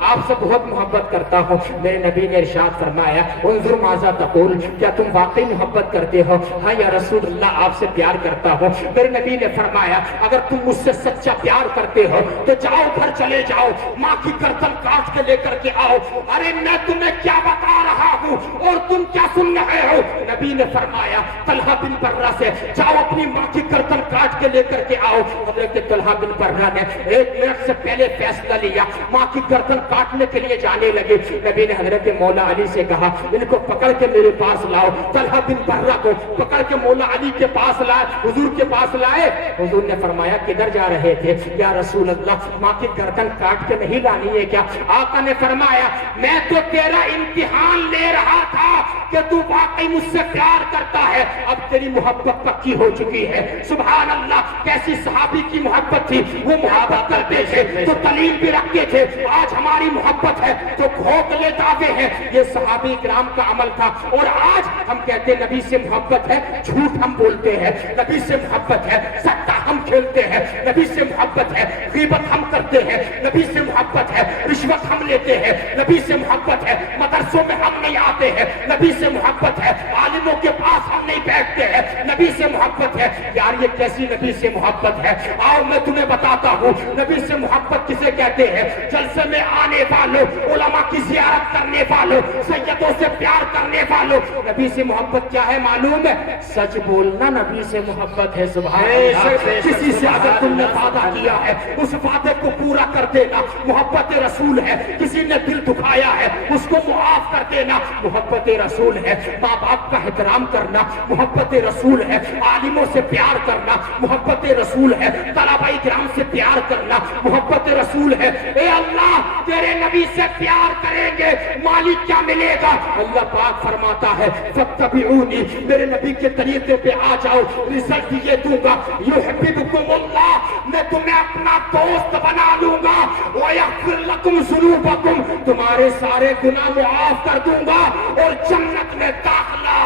آپ سے بہت محبت کرتا ہوں. میرے نبی نے ارشاد فرمایا انظر ماذا تقول, کیا تم واقعی محبت کرتے ہو؟ ہاں یا رسول اللہ, آپ سے پیار کرتا ہوں. میرے نبی نے فرمایا اگر تم مجھ سے سچا پیار کرتے ہو تو جاؤ گھر چلے جاؤ, ماں کی گردن کاٹ کے لے کر کے آؤ. ارے میں تمہیں کیا بتا رہا ہوں اور تم کیا سن رہے ہو؟ نبی نے فرمایا طلحہ بن برہ سے جاؤ اپنی ماں کی گردن کاٹ کے لے کر کے آؤ. حضرت طلحہ بن برہ نے 1 منٹ سے پہلے فیصلہ لیا, ماں کی گردن کاٹنے کے لیے جانے لگے. نبی نے حضرت مولا علی سے کہا ان کو پکڑ کے میرے پاس لاؤ. طلحہ بن برہ کو پکڑ کے مولا علی کے پاس لائے, حضور کے پاس لائے. حضور نے فرمایا کدھر جا رہے تھے؟ یا رسول اللہ ماں کی گردن کاٹ کے نہیں لانی ہے کیا؟ آقا نے فرمایا میں تو تیرا امتحان لے رہا تھا کہ تو واقعی مجھ سے پیار کرتا ہے, اب تیری محبت پکی ہو چکی ہے. سبحان اللہ, کیسی صحابی کی محبت تھی, وہ محبت کرتے تھے تو دلیل بھی رکھتے تھے. آج ہماری محبت ہے تو کھوکھلے دعوے ہیں, یہ صحابی کرام کا عمل تھا. اور آج ہم کہتے ہیں نبی سے محبت ہے, جھوٹ ہم بولتے ہیں. نبی سے محبت ہے, سٹا ہم کھیلتے ہیں. نبی سے محبت ہے, غیبت ہم کرتے ہیں. نبی سے محبت ہے, رشوت ہم لیتے ہیں. نبی سے محبت ہے, مدرسوں میں ہم نہیں آتے ہیں. نبی سے محبت ہے, عالموں کے پاس ہم نہیں بیٹھتے ہیں. نبی سے محبت ہے. یار یہ کیسی نبی سے محبت ہے؟ آؤ میں تمہیں بتاتا ہوں نبی سے محبت کسے کہتے ہیں. جلسے میں آنے والوں, علماء کی زیارت کرنے والوں, سیدوں سے پیار کرنے والوں. نبی سے محبت کیا ہے معلوم ہے؟ سچ بولنا نبی سے محبت ہے. سبحان اللہ. کسی سے اگر تم نے وعدہ کیا ہے اس وعدے کو پورا کر دینا, محبت رسول ہے. کسی نے دل دکھایا ہے اس کو معاف کر دینا, محبت رسول ہے. ماں باپ کا احترام کرنا محبت رسول ہے. عالموں سے پیار کرنا محبت رسول ہے. طلباء کرام سے پیار کرنا محبت رسول ہے. اے اللہ تیرے نبی سے پیار کریں گے, مالک کیا ملے گا؟ اللہ پاک فرماتا ہے فاتبعونی, میرے نبی کے طریقے پہ آ جاؤ, رزلٹ یہ دوں گا. یحببکم اللہ, میں تمہیں اپنا دوست بنا لوں گا. ویغفر لکم ذنوبکم, تمہارے سارے گناہ معاف کر دوں گا اور جنت میں داخلہ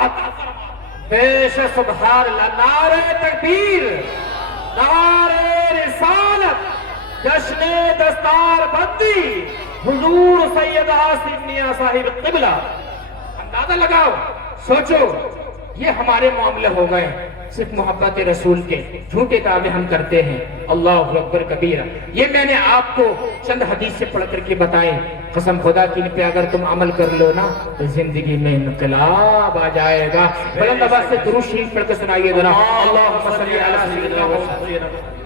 عطا فرما. بے شک سبحان اللہ. نعرہ تکبیر, نعرہ رسالت, جشن دستار بندی حضور سید عاصم میاں صاحب قبلہ. اندازہ لگاؤ, سوچو, یہ ہمارے معاملے ہو گئے صرف محبت رسول کے. جھوٹے دعوے ہم کرتے ہیں. اللہ اکبر کبیرہ. یہ میں نے آپ کو چند حدیث سے پڑھ کر کے بتائیں. قسم خدا کی ان پہ اگر تم عمل کر لو نا تو زندگی میں انقلاب آ جائے گا. بلند آواز سے درود شریف پڑھ کے سنائیے ذرا. اللہم صلی علی سیدنا محمد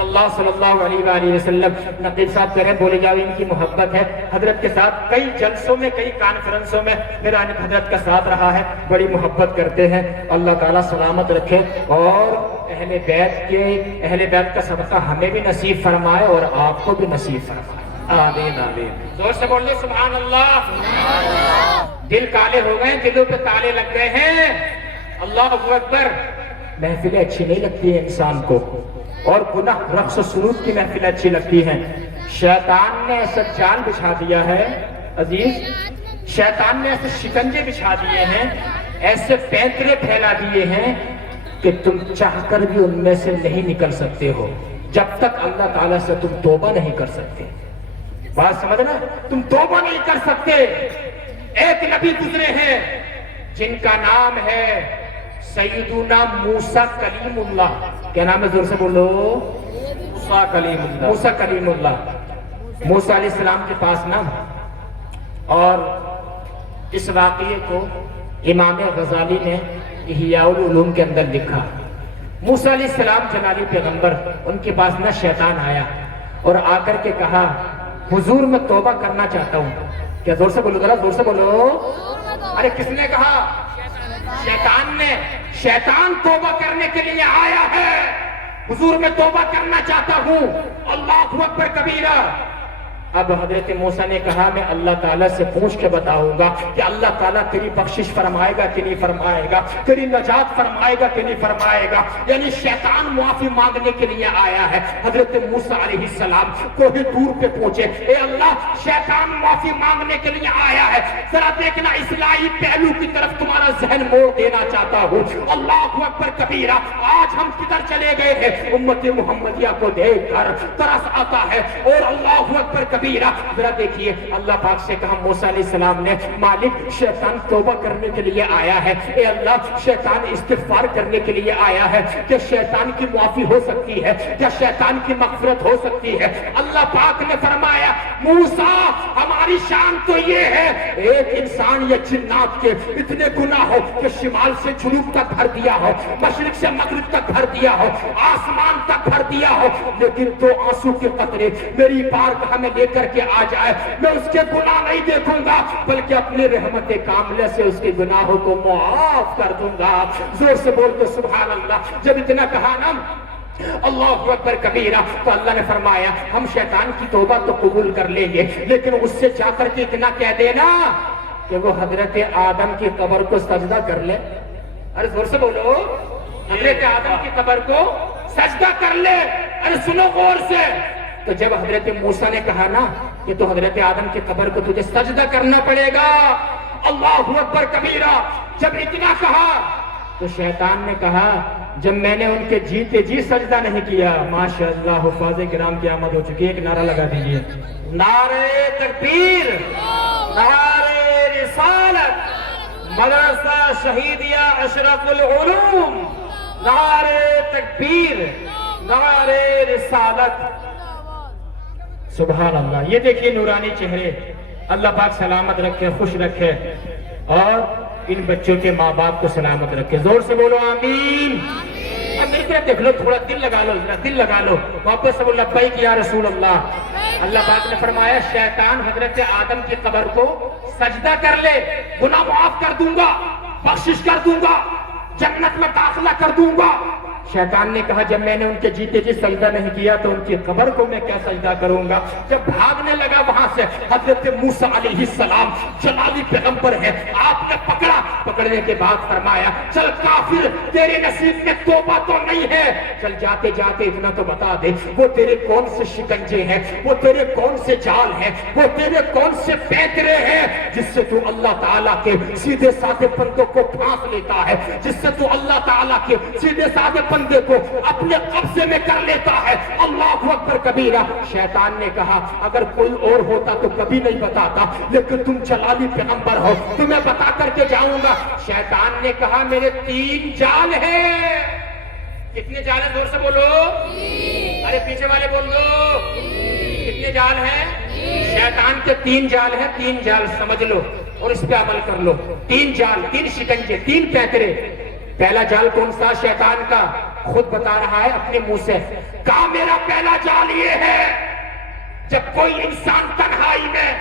اللہ صلی اللہ علیہ وآلہ وسلم. نقیب صاحب کہہ رہے ہیں بولے جاؤ ان کی محبت ہے. حضرت کے ساتھ کئی جلسوں میں, کئی کانفرنسوں میں میرا حضرت کا ساتھ رہا ہے, بڑی محبت کرتے ہیں. اللہ تعالیٰ سلامت رکھے اور اہل بیت کا صدقہ ہمیں بھی نصیب فرمائے اور آپ کو بھی نصیب فرمائے. آمین آمین. زور سے بول لو سبحان اللہ. دل کالے ہو گئے, دلوں پہ تالے لگ گئے ہیں. اللہ اکبر. محفلیں اچھی نہیں لگتی ہیں انسان کو, اور گناہ رقص و سرود کی محفلیں اچھی لگتی ہیں. شیطان نے ایسا جال بچھا دیا ہے عزیز, شیطان نے ایسے شکنجے بچھا دیے ہیں, ایسے پینترے پھیلا دیے ہیں کہ تم چاہ کر بھی ان میں سے نہیں نکل سکتے ہو جب تک اللہ تعالیٰ سے تم توبہ نہیں کر سکتے. بات سمجھنا, تم توبہ نہیں کر سکتے. ایک نبی گزرے ہیں جن کا نام ہے سیدنا موسیٰ کلیم اللہ. کیا نام ہے؟ زور سے بولو. موسیٰ کلیم اللہ. موسیٰ کلیم اللہ. موسیٰ علیہ السلام کے پاس نا, اور اس واقعے کو امام غزالی نے احیاء العلوم کے اندر لکھا. موسیٰ علیہ السلام جلالی پیغمبر, ان کے پاس نا شیطان آیا اور آ کر کے کہا حضور میں توبہ کرنا چاہتا ہوں. کیا زور سے بولو ذرا, زور سے بولو. ارے کس نے کہا؟ شیطان نے. شیطان توبہ کرنے کے لیے آیا ہے. حضور میں توبہ کرنا چاہتا ہوں. اللہ اکبر کبیرہ. اب حضرت موسیٰ نے کہا میں اللہ تعالیٰ سے پوچھ کے بتاؤں گا کہ اللہ تعالیٰ تیری بخشش فرمائے گا کہ نہیں فرمائے گا، تیری نجات فرمائے گا کہ نہیں فرمائے گا۔ یعنی شیطان معافی مانگنے کے لیے آیا ہے۔ حضرت موسیٰ علیہ السلام کوہ طور پہ پہنچے، اے اللہ شیطان معافی مانگنے کے لیے آیا ہے، ذرا دیکھنا اصلاحی پہلو کی طرف تمہارا ذہن موڑ دینا چاہتا ہوں۔ اللہ اکبر کبیرہ، آج ہم کدھر چلے گئے ہیں؟ امت محمدیہ کو دیکھ کر ترس آتا ہے۔ اور اللہ اکبر کبیرہ، ذرا دیکھیے اللہ پاک سے کہا موسیٰ علیہ السلام نے، مالک شیطان توبہ کرنے کے لیے آیا ہے، اے اللہ شیطان استغفار کرنے کے لیے آیا ہے، کہ شیطان کی معافی ہو سکتی ہے، کیا شیطان کی مغفرت ہو سکتی ہے؟ اللہ پاک نے فرمایا موسیٰ ہماری شان تو یہ ہے، ایک انسان یا جنات کے اتنے گناہ ہو کہ شمال سے جنوب تک بھر دیا ہو، مشرق سے مغرب تک بھر دیا ہو، آسمان تک بھر دیا ہو، لیکن دو آنسو کے قطرے میری بارگاہ میں لے کر کے آ جائے، میں اس کے گناہ نہیں دیکھوں گا بلکہ اپنی رحمت کاملہ سے اس کے گناہوں کو معاف کر دوں گا۔ زور سے بول تو سبحان اللہ۔ جب اتنا کہا نا اللہ اکبر کبیرہ، تو اللہ نے فرمایا ہم شیطان کی توبہ تو قبول کر لیں گے، لیکن اس سے جا کر کے اتنا کہہ دینا کہ وہ حضرت آدم کی قبر کو سجدہ کر لے۔ ارے زور سے بولو، حضرت آدم کی قبر کو سجدہ کر لے۔ ارے سنو غور سے۔ تو جب حضرت موسیٰ نے کہا نا کہ تو حضرت آدم کی قبر کو تجھے سجدہ کرنا پڑے گا، اللہ اکبر کبیرہ، جب اتنا کہا تو شیطان نے کہا جب میں نے ان کے جیتے جی سجدہ نہیں کیا، ماشاءاللہ حفاظ کرام کی آمد ہو چکی ہے، ایک نعرہ لگا دیجئے، نعرہ تکبیر، نعرہ رسالت، مدرسہ شہیدیہ اشرف العلوم، نعرہ تکبیر، نعرہ رسالت۔ سبحان اللہ۔ یہ دیکھیے نورانی چہرے، اللہ پاک سلامت رکھے، خوش رکھے، اور ان بچوں کے ماں باپ کو سلامت رکھے۔ زور سے بولو آمین۔ اب میری طرف دیکھ لو، تھوڑا دل لگا لو، دل لگا لو، واپس سے بولو لبیک یا رسول اللہ۔ اللہ پاک نے فرمایا شیطان حضرت آدم کی قبر کو سجدہ کر لے، گناہ معاف کر دوں گا، بخشش کر دوں گا، جنت میں داخلہ کر دوں گا۔ شیطان نے کہا جب میں نے ان کے جیتے جی سجدہ نہیں کیا تو ان کی قبر کو میں کیا سجدہ کروں گا۔ جب بھاگنے لگا وہاں سے حضرت موسیٰ علیہ السلام، جلالی پیغمبر ہے، آپ نے پکڑا، پکڑنے کے بعد فرمایا چل کافر تیرے نصیب میں توبہ تو نہیں ہے، چل جاتے جاتے اتنا تو بتا دے وہ تیرے کون سے شکنجے ہیں، وہ تیرے کون سے جال ہیں، وہ تیرے کون سے پیکرے ہیں جس سے تو اللہ تعالیٰ کے سیدھے سادھے بندوں کو پھانس لیتا ہے، جس سے تو اللہ تعالیٰ کے سیدھے سادھے بندے کو اپنے قبضے میں کر لیتا ہے۔ اللہ اکبر کبیرہ۔ شیطان نے کہا اگر کوئی اور ہوتا تو کبھی نہیں بتاتا، لیکن تم جلالی پیغمبر ہو، تمہیں بتا کر کے جاؤں گا۔ شیطان نے کہا میرے 3 جال ہیں۔ کتنے جال ہیں؟ زور سے بولو، ارے پیچھے والے بول دو، کتنے جال ہیں؟ شیطان کے 3 جال ہیں، 3 جال سمجھ لو اور اس پہ عمل کر لو۔ 3 جال، 3 شکنجے، 3 پیکرے۔ پہلا جال کون سا شیطان کا؟ خود بتا رہا ہے اپنے منہ سے، کہا میرا پہلا جال یہ ہے جب کوئی انسان تنہائی میں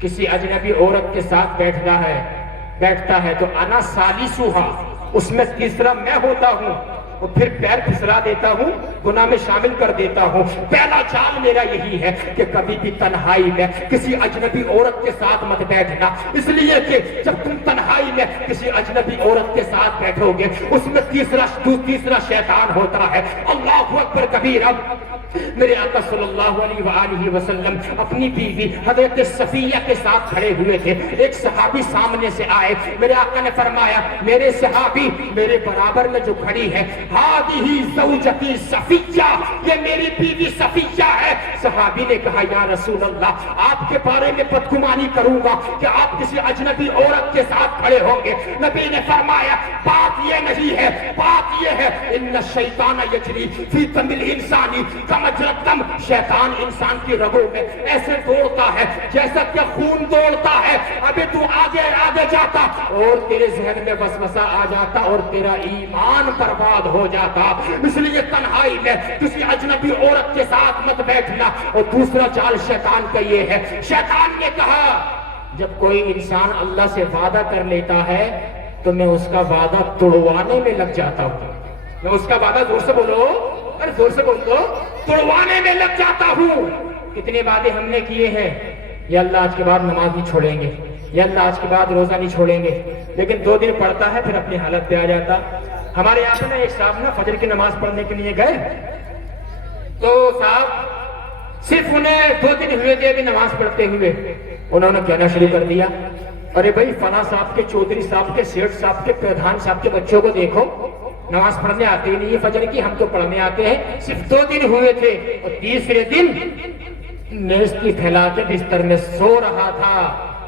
کسی اجنبی عورت کے ساتھ بیٹھتا ہے تو انا ثالثھا، اس میں تیسرا میں ہوتا ہوں، اور پھر پیر پھسلا دیتا ہوں، گناہ میں شامل کر دیتا ہوں۔ پہلا جال میرا یہی ہے کہ کبھی بھی تنہائی میں کسی اجنبی عورت کے ساتھ مت بیٹھنا، اس لیے کہ جب تم تنہائی میں کسی اجنبی عورت کے ساتھ بیٹھو گے اس میں تیسرا شیطان ہوتا ہے۔ اللہ اکبر کبیرہ۔ میرے آقا صلی اللہ علیہ وآلہ وسلم اپنی بیوی حضرت صفیہ کے ساتھ کھڑے ہوئے تھے، ایک صحابی سامنے سے آئے، میرے آقا نے فرمایا میرے صحابی میرے برابر میں جو کھڑی ہے ہذہ زوجتی صفیہ، یہ میری بیوی صفیہ ہے۔ صحابی نے کہا یا رسول اللہ آپ کے بارے میں بدگمانی کروں گا کہ آپ کسی اجنبی عورت کے ساتھ کھڑے ہوں گے۔ نبی نے فرمایا بات یہ نہیں ہے، بات یہ ہے ان الشیطان یجری فی دم الانسان مجرم، شیطان انسان کی رگوں میں ایسے دوڑتا ہے جیسا کہ خون دوڑتا ہے، ابھی تو آگے جاتا اور تیرے ذہن میں وسوسہ آ جاتا اور تیرا ایمان برباد ہو جاتا۔ اس لیے تنہائی میں کسی اجنبی عورت کے ساتھ مت بیٹھنا۔ اور دوسرا جال شیطان کا یہ ہے، شیطان نے کہا جب کوئی انسان اللہ سے وعدہ کر لیتا ہے تو میں اس کا وعدہ توڑوانے میں لگ جاتا ہوں، میں اس کا وعدہ، زور سے بولو، ارے زور سے بول دو، توڑوانے میں لگ جاتا ہوں۔ کتنے وعدے ہم نے کیے ہیں، یا اللہ آج کے بعد نماز نہیں چھوڑیں گے، یا اللہ آج کے بعد روزہ نہیں چھوڑیں گے، لیکن 2 دن پڑھتا ہے پھر اپنی حالت پہ آ جاتا۔ ہمارے یہاں پہ نا ایک صاحب نا فجر کی نماز پڑھنے کے لیے گئے، تو صاحب صرف انہیں 2 دن ہوئے تھے ابھی نماز پڑھتے ہوئے، انہوں نے کہنا شروع کر دیا، ارے بھائی فلاں صاحب کے، چودھری صاحب کے، سیٹھ صاحب کے، پردھان صاحب کے بچوں کو دیکھو، نماز پڑھنے آتے ہی نہیں ہے فجر کی، ہم تو پڑھنے آتے ہیں۔ صرف 2 دن ہوئے تھے اور تیسرے دن نیستی پھیلا کے بستر میں سو رہا تھا،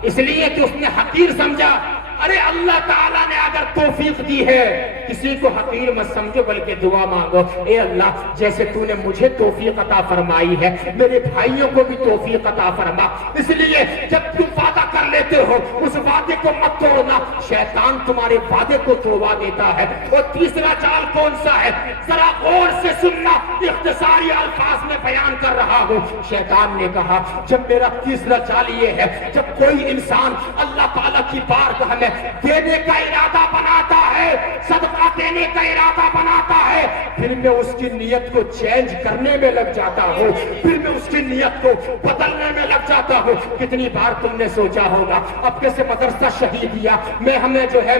اس لیے کہ اس نے حقیر سمجھا۔ ارے اللہ تعالیٰ نے اگر توفیق دی ہے، کسی کو حقیر مت سمجھو بلکہ دعا مانگو، اے اللہ جیسے تو نے مجھے توفیق عطا فرمائی ہے میرے بھائیوں کو بھی توفیق عطا فرما۔ اس لیے جب تم وعدہ کر لیتے ہو اس وعدے کو مت توڑنا، شیطان تمہارے وعدے کو توڑوا دیتا ہے۔ اور تیسرا چال کون سا ہے، ذرا غور سے سننا، اختصاری الفاظ میں بیان کر رہا ہوں۔ شیطان نے کہا جب میرا تیسرا چال یہ ہے، جب کوئی انسان اللہ تعالیٰ کی بارگاہ میں دینے کا ارادہ بناتا ہے، صدقہ دینے کا ارادہ بناتا ہے، پھر میں اس کی نیت کو چینج کرنے میں لگ جاتا ہوں، پھر میں اس کی نیت کو بدلنے میں لگ جاتا ہوں۔ کتنی بار تم نے سوچا ہوگا اب کیسے مدرسہ شہید دیا میں، ہمیں جو ہے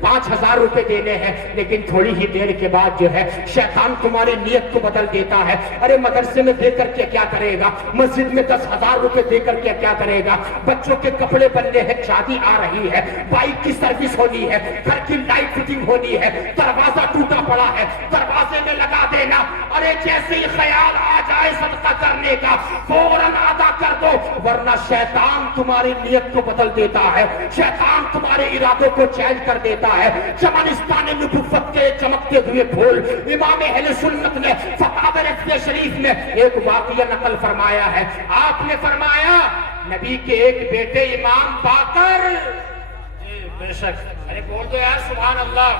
5,000 روپے دینے ہیں، لیکن تھوڑی ہی دیر کے بعد جو ہے شیطان تمہاری نیت کو بدل دیتا ہے۔ ارے مدرسے میں دے کر کے کیا کرے گا، مسجد میں 10,000 روپے دے کر کے کیا کرے گا، بچوں کے کپڑے بننے ہیں، شادی آ رہی ہے، بائک کی سروس ہونی ہے، گھر کی لائٹ فٹنگ ہونی ہے، دروازہ ٹوٹا پڑا ہے، دروازے میں لگا دینا۔ ارے جیسے ہی خیال آ جائے صدقہ کرنے کا فوراً ادا کر دو، ورنہ شیطان تمہاری نیت کو بدل دیتا ہے، شیطان تمہارے ارادوں کو چینج کر دیتا ہے۔ چمنستان نبوت کے چمکتے ہوئے پھول، امام اہل سنت نے فتاوی رضویہ شریف میں ایک واقعہ نقل فرمایا ہے۔ آپ نے فرمایا نبی کے ایک بیٹے امام باقر، بے شک، ارے بول دو یار سبحان اللہ،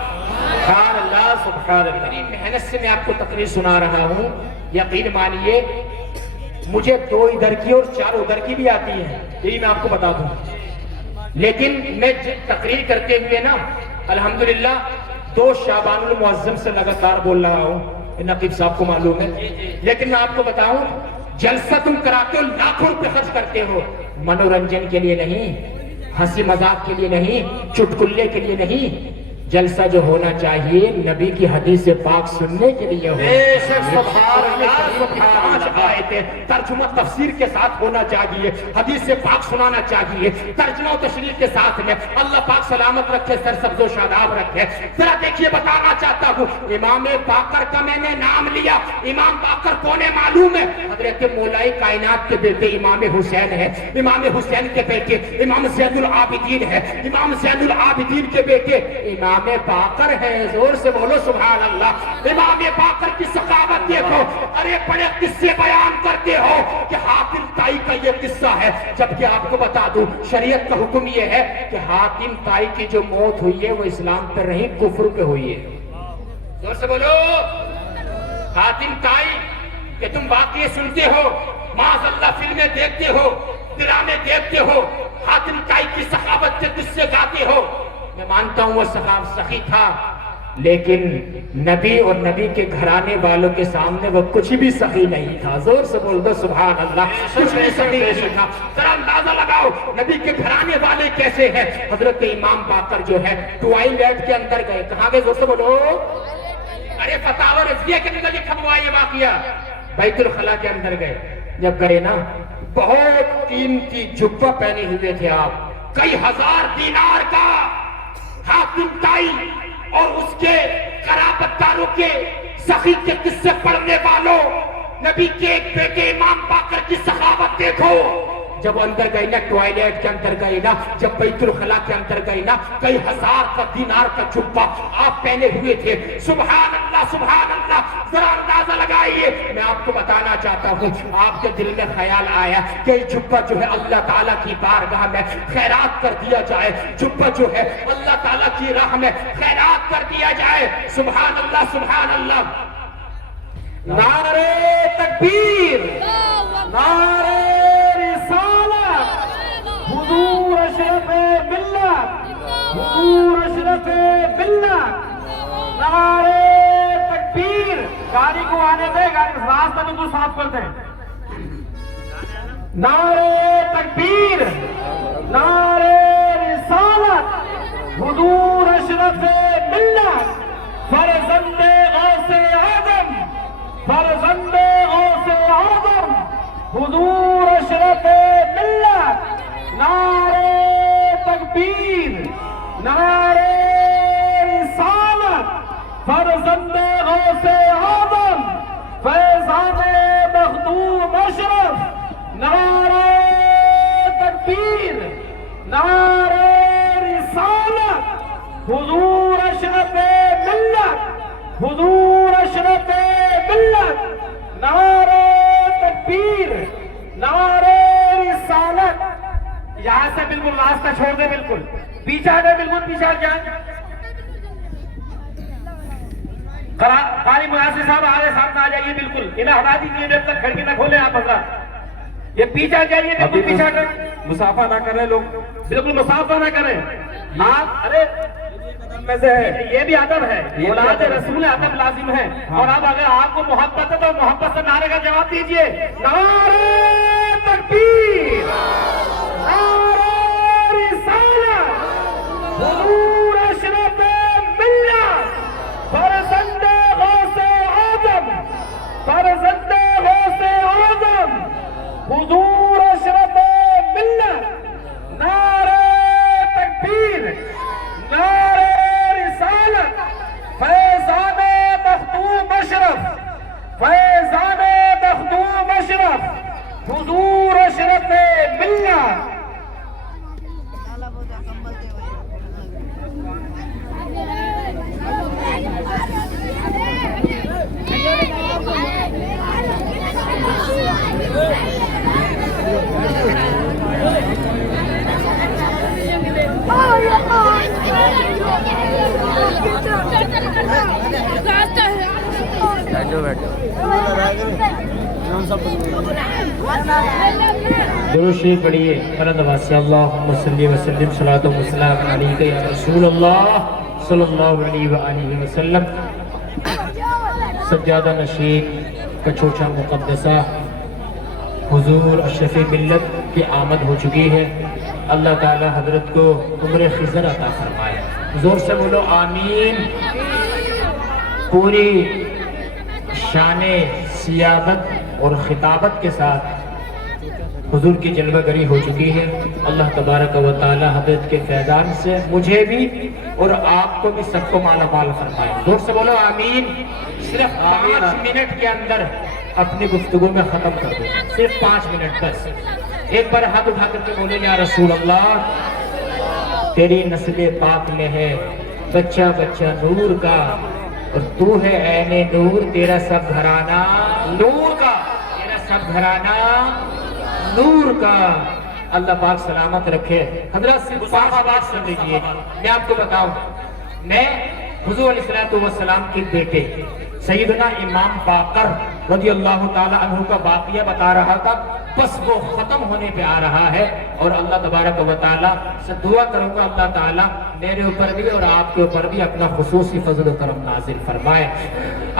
سبحان اللہ، سبحان اللہ۔ اتنی محنت سے میں آپ کو تقریر سنا رہا ہوں، یقین مانیے مجھے 2 ادھر کی اور 4 ادھر کی بھی آتی ہیں، یہی میں آپ کو بتا دوں، لیکن میں تقریر کرتے ہوئے نا الحمدللہ 2 شعبان المعظم سے لگاتار بول رہا ہوں، نقیب صاحب کو معلوم ہے، لیکن میں آپ کو بتاؤں جلسہ تم کراتے ہو، لاکھوں روپے خرچ کرتے ہو، منورنجن کے لیے نہیں، ہنسی مذاق کے لیے نہیں، چٹکلے کے لیے نہیں، جلسہ جو ہونا چاہیے نبی کی حدیث پاک سننے کے لیے ہو۔ بے شک سبحان اللہ، سبحان 5 آیتیں ترجمہ تفسیر کے ساتھ ہونا چاہیے، حدیث پاک سنانا چاہیے، ترجمہ و تشریح کے ساتھ میں، اللہ پاک سلامت رکھے، سرسبز و شاداب رکھے۔ ذرا دیکھیے بتانا چاہتا ہوں، امام باقر کا میں نے نام لیا، امام باقر کون ہے معلوم ہے؟ حضرت مولائی کائنات کے بیٹے امام حسین ہے، امام حسین کے بیٹے امام زین العابدین ہے، امام زین العابدین کے بیٹے امام باقر ہے۔ زور سے بولو سبحان اللہ۔ امام باقر کی سخاوت دیکھو، ارے بڑے قصے بیان کرتے ہو کہ حاتم طائی کا یہ قصہ ہے، جبکہ آپ کو بتا دوں شریعت کا حکم یہ ہے کہ حاتم طائی کی جو موت ہوئی ہے وہ اسلام پر نہیں کفر پہ ہوئی ہے۔ زور سے بولو، حاتم طائی کہ تم واقعے سنتے ہو، معاذ اللہ فلمیں دیکھتے ہو، ڈرامے دیکھتے ہو، حاتم طائی کی سخاوت کے قصے گاتے ہو، میں مانتا ہوں وہ سخی تھا، لیکن نبی اور نبی کے گھرانے والوں کے سامنے وہ کچھ بھی سخی نہیں تھا۔ زور سے بول دو سبحان اللہ، کچھ بھی سخی نہیں تھا۔ ذرا اندازہ لگاؤ نبی کے گھرانے والے کیسے ہیں۔ حضرت امام باقر جو ہے ٹوائلٹ کے اندر گئے، کہاں گئے؟ زور سے بولو، ارے فتاوی رضویہ کے اندر لکھا ہوا یہ واقعہ، بیت الخلا کے اندر گئے۔ جب گئے نا بہت قیمتی جبہ پہنے ہوئے تھے آپ، کئی 1000 دینار کا۔ حاتم طائی اور اس کے قرابت داروں کے سخی کے قصے پڑھنے والوں، نبی کے ایک بیٹے امام باقر کی سخاوت دیکھو۔ جب اندر گئے نا ٹوائلٹ کے اندر گئے نا، جب بیت الخلا کے اندر گئے نا، کئی 1000 کا دینار کا جبہ آپ پہنے ہوئے تھے۔ سبحان اللہ، سبحان اللہ، ذرا اندازہ لگائیے۔ میں آپ کو بتانا چاہتا ہوں، آپ کے دل میں خیال آیا کہ یہ جبہ جو ہے اللہ تعالیٰ کی بارگاہ میں خیرات کر دیا جائے، جبہ جو ہے اللہ تعالیٰ کی راہ میں خیرات کر دیا جائے۔ سبحان اللہ، سبحان اللہ، نعرہ تکبیر، نعرہ حضور اشرف ملت، حضور اشرف ملت، نعرہ تکبیر۔ گاڑی کو آنے دے، گاڑی راستہ میں تو صاف کر دیں، نعرے تکبیر، نعرے رسالت، حضور اشرف ملت، فرزند غوث اعظم، فرزند غوث اعظم، حضور اشرف ملت، نعرے تکبیر، نعرے رسالت، فرزند غوث اعظم، فیضان مخدوم اشرف، نعرہ تکبیر، نعرہ رسالت، حضور اشرف ملت، حضور اشرف ملت، نعرہ تکبیر، نعرہ رسالت۔ یہاں سے بالکل راستہ چھوڑ دے، بالکل پیچھے آ جائے، بالکل پیچھے آ جائے۔ قاری مناصر صاحب آگے سامنے آ جائیے، بالکل انہیں ہٹا دیجیے جب تک کھڑکی نہ کھولے آپ حضرات۔ یہ پیچھے آ جائیے، بالکل پیچھے آ جائیں، مسافہ نہ کریں لوگ، بالکل مسافہ نہ کریں آپ۔ ارے میں سے ہے، یہ بھی ادب ہے، اولاد رسول ادب لازم ہے۔ اور اب اگر آپ کو محبت ہے تو محبت سے نعرے کا جواب دیجیے، نعرہ تکبیر، نعرہ رسالت، حضور اشرف ملت، فرزند غوث اعظم، فرزند غوث اعظم، حضور اشرف ملت، نعرہ تکبیر، نعرہ رسالت، فیضان مخدوم اشرف، فیضان مخدوم اشرف، حضور اشرف ملت۔ درود شریف پڑھیے، فرد واسی اللہم صلی وسلم صلاۃ و سلام علیک یا رسول اللہ صلی اللہ علیہ وآلہ وسلم۔ سجادہ نشین کچوچا مقدسہ حضور اشرف ملت کی آمد ہو چکی ہے۔ اللہ تعالی حضرت کو عمر خضر عطا فرمائے، زور سے بولو آمین۔ پوری شان سیادت اور خطابت کے ساتھ حضور کی جلوہ گری ہو چکی ہے۔ اللہ تبارک و تعالی حضرت کے فیضان سے مجھے بھی اور آپ کو بھی سب کو مالا مال فرمائے، زور سے بولو آمین۔ صرف 5 منٹ کے اندر اپنی گفتگو میں ختم کر دوں، صرف 5 منٹ بس۔ ایک بار ہاتھ اٹھا کر کے بولے یا رسول اللہ، تیری نسل پاک میں ہے بچہ بچہ نور کا، اور تو ہے عین نور، تیرا سب گھرانہ نور کا، تیرا سب گھرانہ نور کا۔ اللہ پاک سلامت رکھے۔ حضرت سے بات سن لیجیے، میں آپ کو بتاؤں، میں حضور علیہ السلام کے بیٹے سیدنا امام باقر رضی اللہ تعالی عنہ کا واقعہ بتا رہا تھا، بس وہ ختم ہونے پہ آ رہا ہے، اور اللہ تبارک و تعالیٰ سے دعا کروں گا اللہ تعالیٰ میرے اوپر بھی اور آپ کے اوپر بھی اپنا خصوصی فضل و کرم نازل فرمائے۔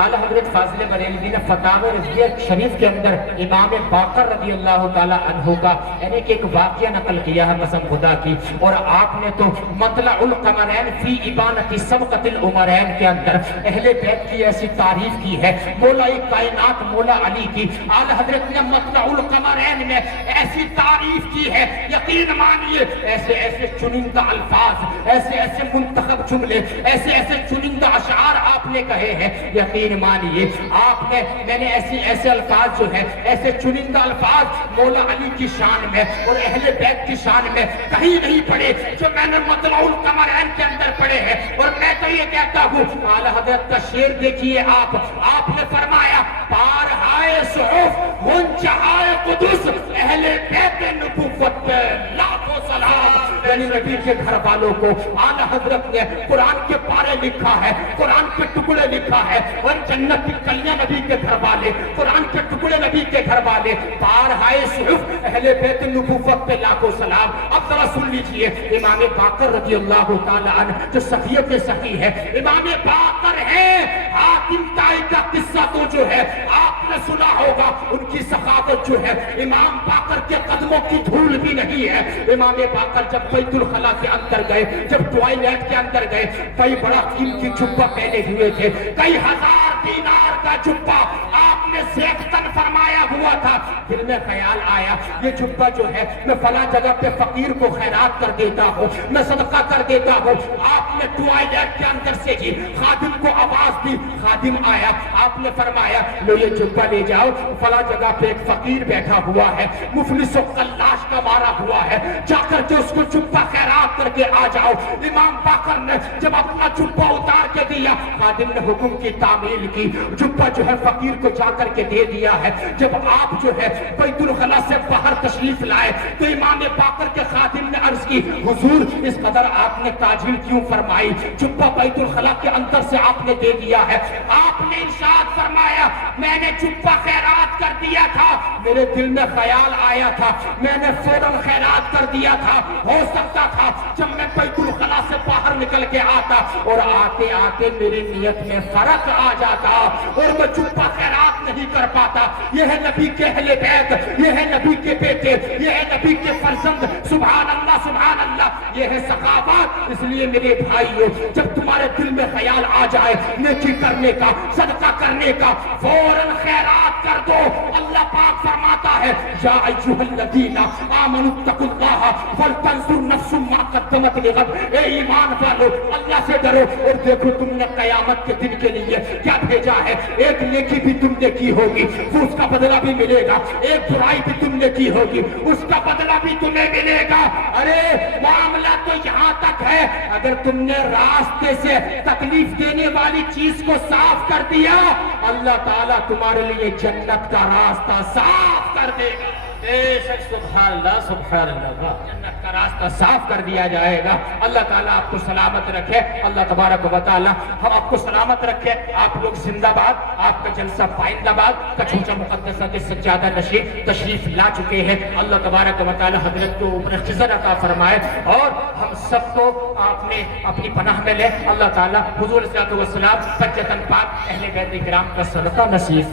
اعلیٰ حضرت فاضل بریلوی نے فتاوی رضویہ شریف کے اندر امام باقر رضی اللہ تعالیٰ عنہ کا یعنی کہ ایک واقعہ نقل کیا ہے قسم خدا کی، اور آپ نے تو مطلع القمرین فی ابانۃ سبقۃ العمرین کے اندر اہل بیت کی ایسی تعریف کی ہے، مولا کائنات مولا علی کی اعلیٰ حضرت نے مطلع القمرین میں ایسی تعریف کی ہے، یقین مانیے ایسے ایسے چنندہ الفاظ، ایسے ایسے منتخب جملے، ایسے ایسے چنندہ اشعار آپ نے کہے ہیں، یقین مانیے آپ نے، میں نے ایسے الفاظ جو ہے، ایسے چنندہ الفاظ مولا علی کی شان میں اور اہل بیت کی شان میں کہیں نہیں پڑے جو میں نے مطلع القمرین کے اندر پڑھے ہیں۔ اور میں تو یہ کہتا ہوں اعلیٰ حضرت کا شعر دیکھیے آپ نے فرمایا پارہائے صحف منچہائے قدس اہل بیت نبوت پہ لاکھوں سلام۔ یعنی نبی کے گھر والوں کو اعلیٰ حضرت نے قرآن کے پارے لکھا ہے، قرآن کے ٹکڑے لکھا ہے، اور جنت کی کلیاں نبی کے گھر والے، قرآن کے ٹکڑے نبی کے گھر والے، پارہائے صحف اہل بیت نبوت پہ لاکھوں سلام۔ اب ذرا سن لیجئے امام باقر رضی اللہ تعالی عنہ جو صحیح صحیح ہے، امام باقر ہے، حاتم طائی کا قصہ تو جو ہے آپ نے سنا ہوگا، ان کی ثقافت عبادت جو ہے امام باقر کے قدموں کی دھول بھی نہیں ہے۔ امام باقر جب بیت الخلا کے اندر گئے، جب ٹوائلٹ کے اندر گئے، کئی بڑا قیمتی جبہ پہنے ہوئے تھے، کئی ہزار دینار کا جبہ آپ نے زیفتن فرمایا ہوا تھا۔ دل میں خیال آیا یہ جبہ جو ہے میں فلاں جگہ پہ فقیر کو خیرات کر دیتا ہوں، میں صدقہ کر دیتا ہوں۔ آپ نے ٹوائلٹ کے اندر سے ہی خادم کو آواز دی، خادم آیا، آپ نے فرمایا لو یہ جبہ لے جاؤ، فلاں جگہ پہ ایک فقیر بیٹھا ہوا ہے، مفلس و قلاش کا مارا ہوا ہے، جا کر کے اس کو جبہ خیرات کر کے آ جاؤ۔ امام باقر نے جب اپنا جبہ اتار کے دیا، خادم نے حکم کی تعمیل کی، جبہ جو ہے فقیر کو جا کر کے دے دیا ہے۔ جب آپ جو ہے بیت الخلا سے باہر تشریف لائے تو امام باقر کے خادم نے عرض کی حضور اس قدر آپ نے تاجیل کیوں فرمائی؟ جبہ بیت الخلا کے اندر سے آپ نے دے دیا ہے۔ آپ نے ارشاد فرمایا میں نے جبہ خیرات کر دیا تھا، میرے دل میں خیال آیا تھا، میں نے فوراً خیرات کر دیا تھا۔ ہو سکتا تھا جب میں بیت الخلا سے باہر نکل کے آتا اور آتے آتے میری نیت میں فرق آ جاتا اور میں جبہ خیرات نہیں کر پاتا۔ یہ ہے نبی کے اہل بیت، یہ ہے نبی کے بیٹے، یہ ہے نبی کے فرزند، سبحان اللہ سبحان اللہ، یہ ہے سخاوت۔ اس لیے میرے بھائیو جب تمہارے دل میں خیال آ جائے نیکی کرنے کا، صدقہ کرنے کا، فوراً خیرات کر دو۔ اللہ پاک فرماتا ہے یا ایھا الذین آمنوا اتقوا اللہ ولتنظر نفس ما قدمت لغد، اے ایمان والو اللہ سے ڈرو اور دیکھو تم نے قیامت کے دن کے لیے کیا بھیجا ہے۔ ایک نیکی بھی تم نے کی ہوگی وہ اس کا بدلہ بھی ملے گا، ایک برائی بھی تم نے کی ہوگی اس کا بدلہ بھی تمہیں ملے گا۔ ارے معاملہ تو یہاں تک ہے اگر تم نے راستے سے تکلیف دینے والی چیز کو صاف کر دیا، اللہ تعالیٰ تمہارے لیے جنت کا راستہ صاف کر دے گا۔ بے شک سبحان اللہ سبحان اللہ۔ جنت کا راستہ صاف کر دیا جائے گا۔ اللہ تعالیٰ آپ کو سلامت رکھے، اللہ تبارک و تعالیٰ ہم آپ کو سلامت رکھے۔ آپ لوگ زندہ باد، آپ کا جلسہ پائندہ باد، کچھوچا مقدسہ کے سجادہ نشین تشریف لا چکے ہیں۔ اللہ تبارک و تعالیٰ حضرت کو عمر خضر عطا فرمائے اور ہم سب کو آپ نے اپنی پناہ میں لے۔ اللہ تعالیٰ حضور صلی اللہ علیہ وسلم سجدن پاک اہل بیت کرام کا صدقہ نصیب فرمائے۔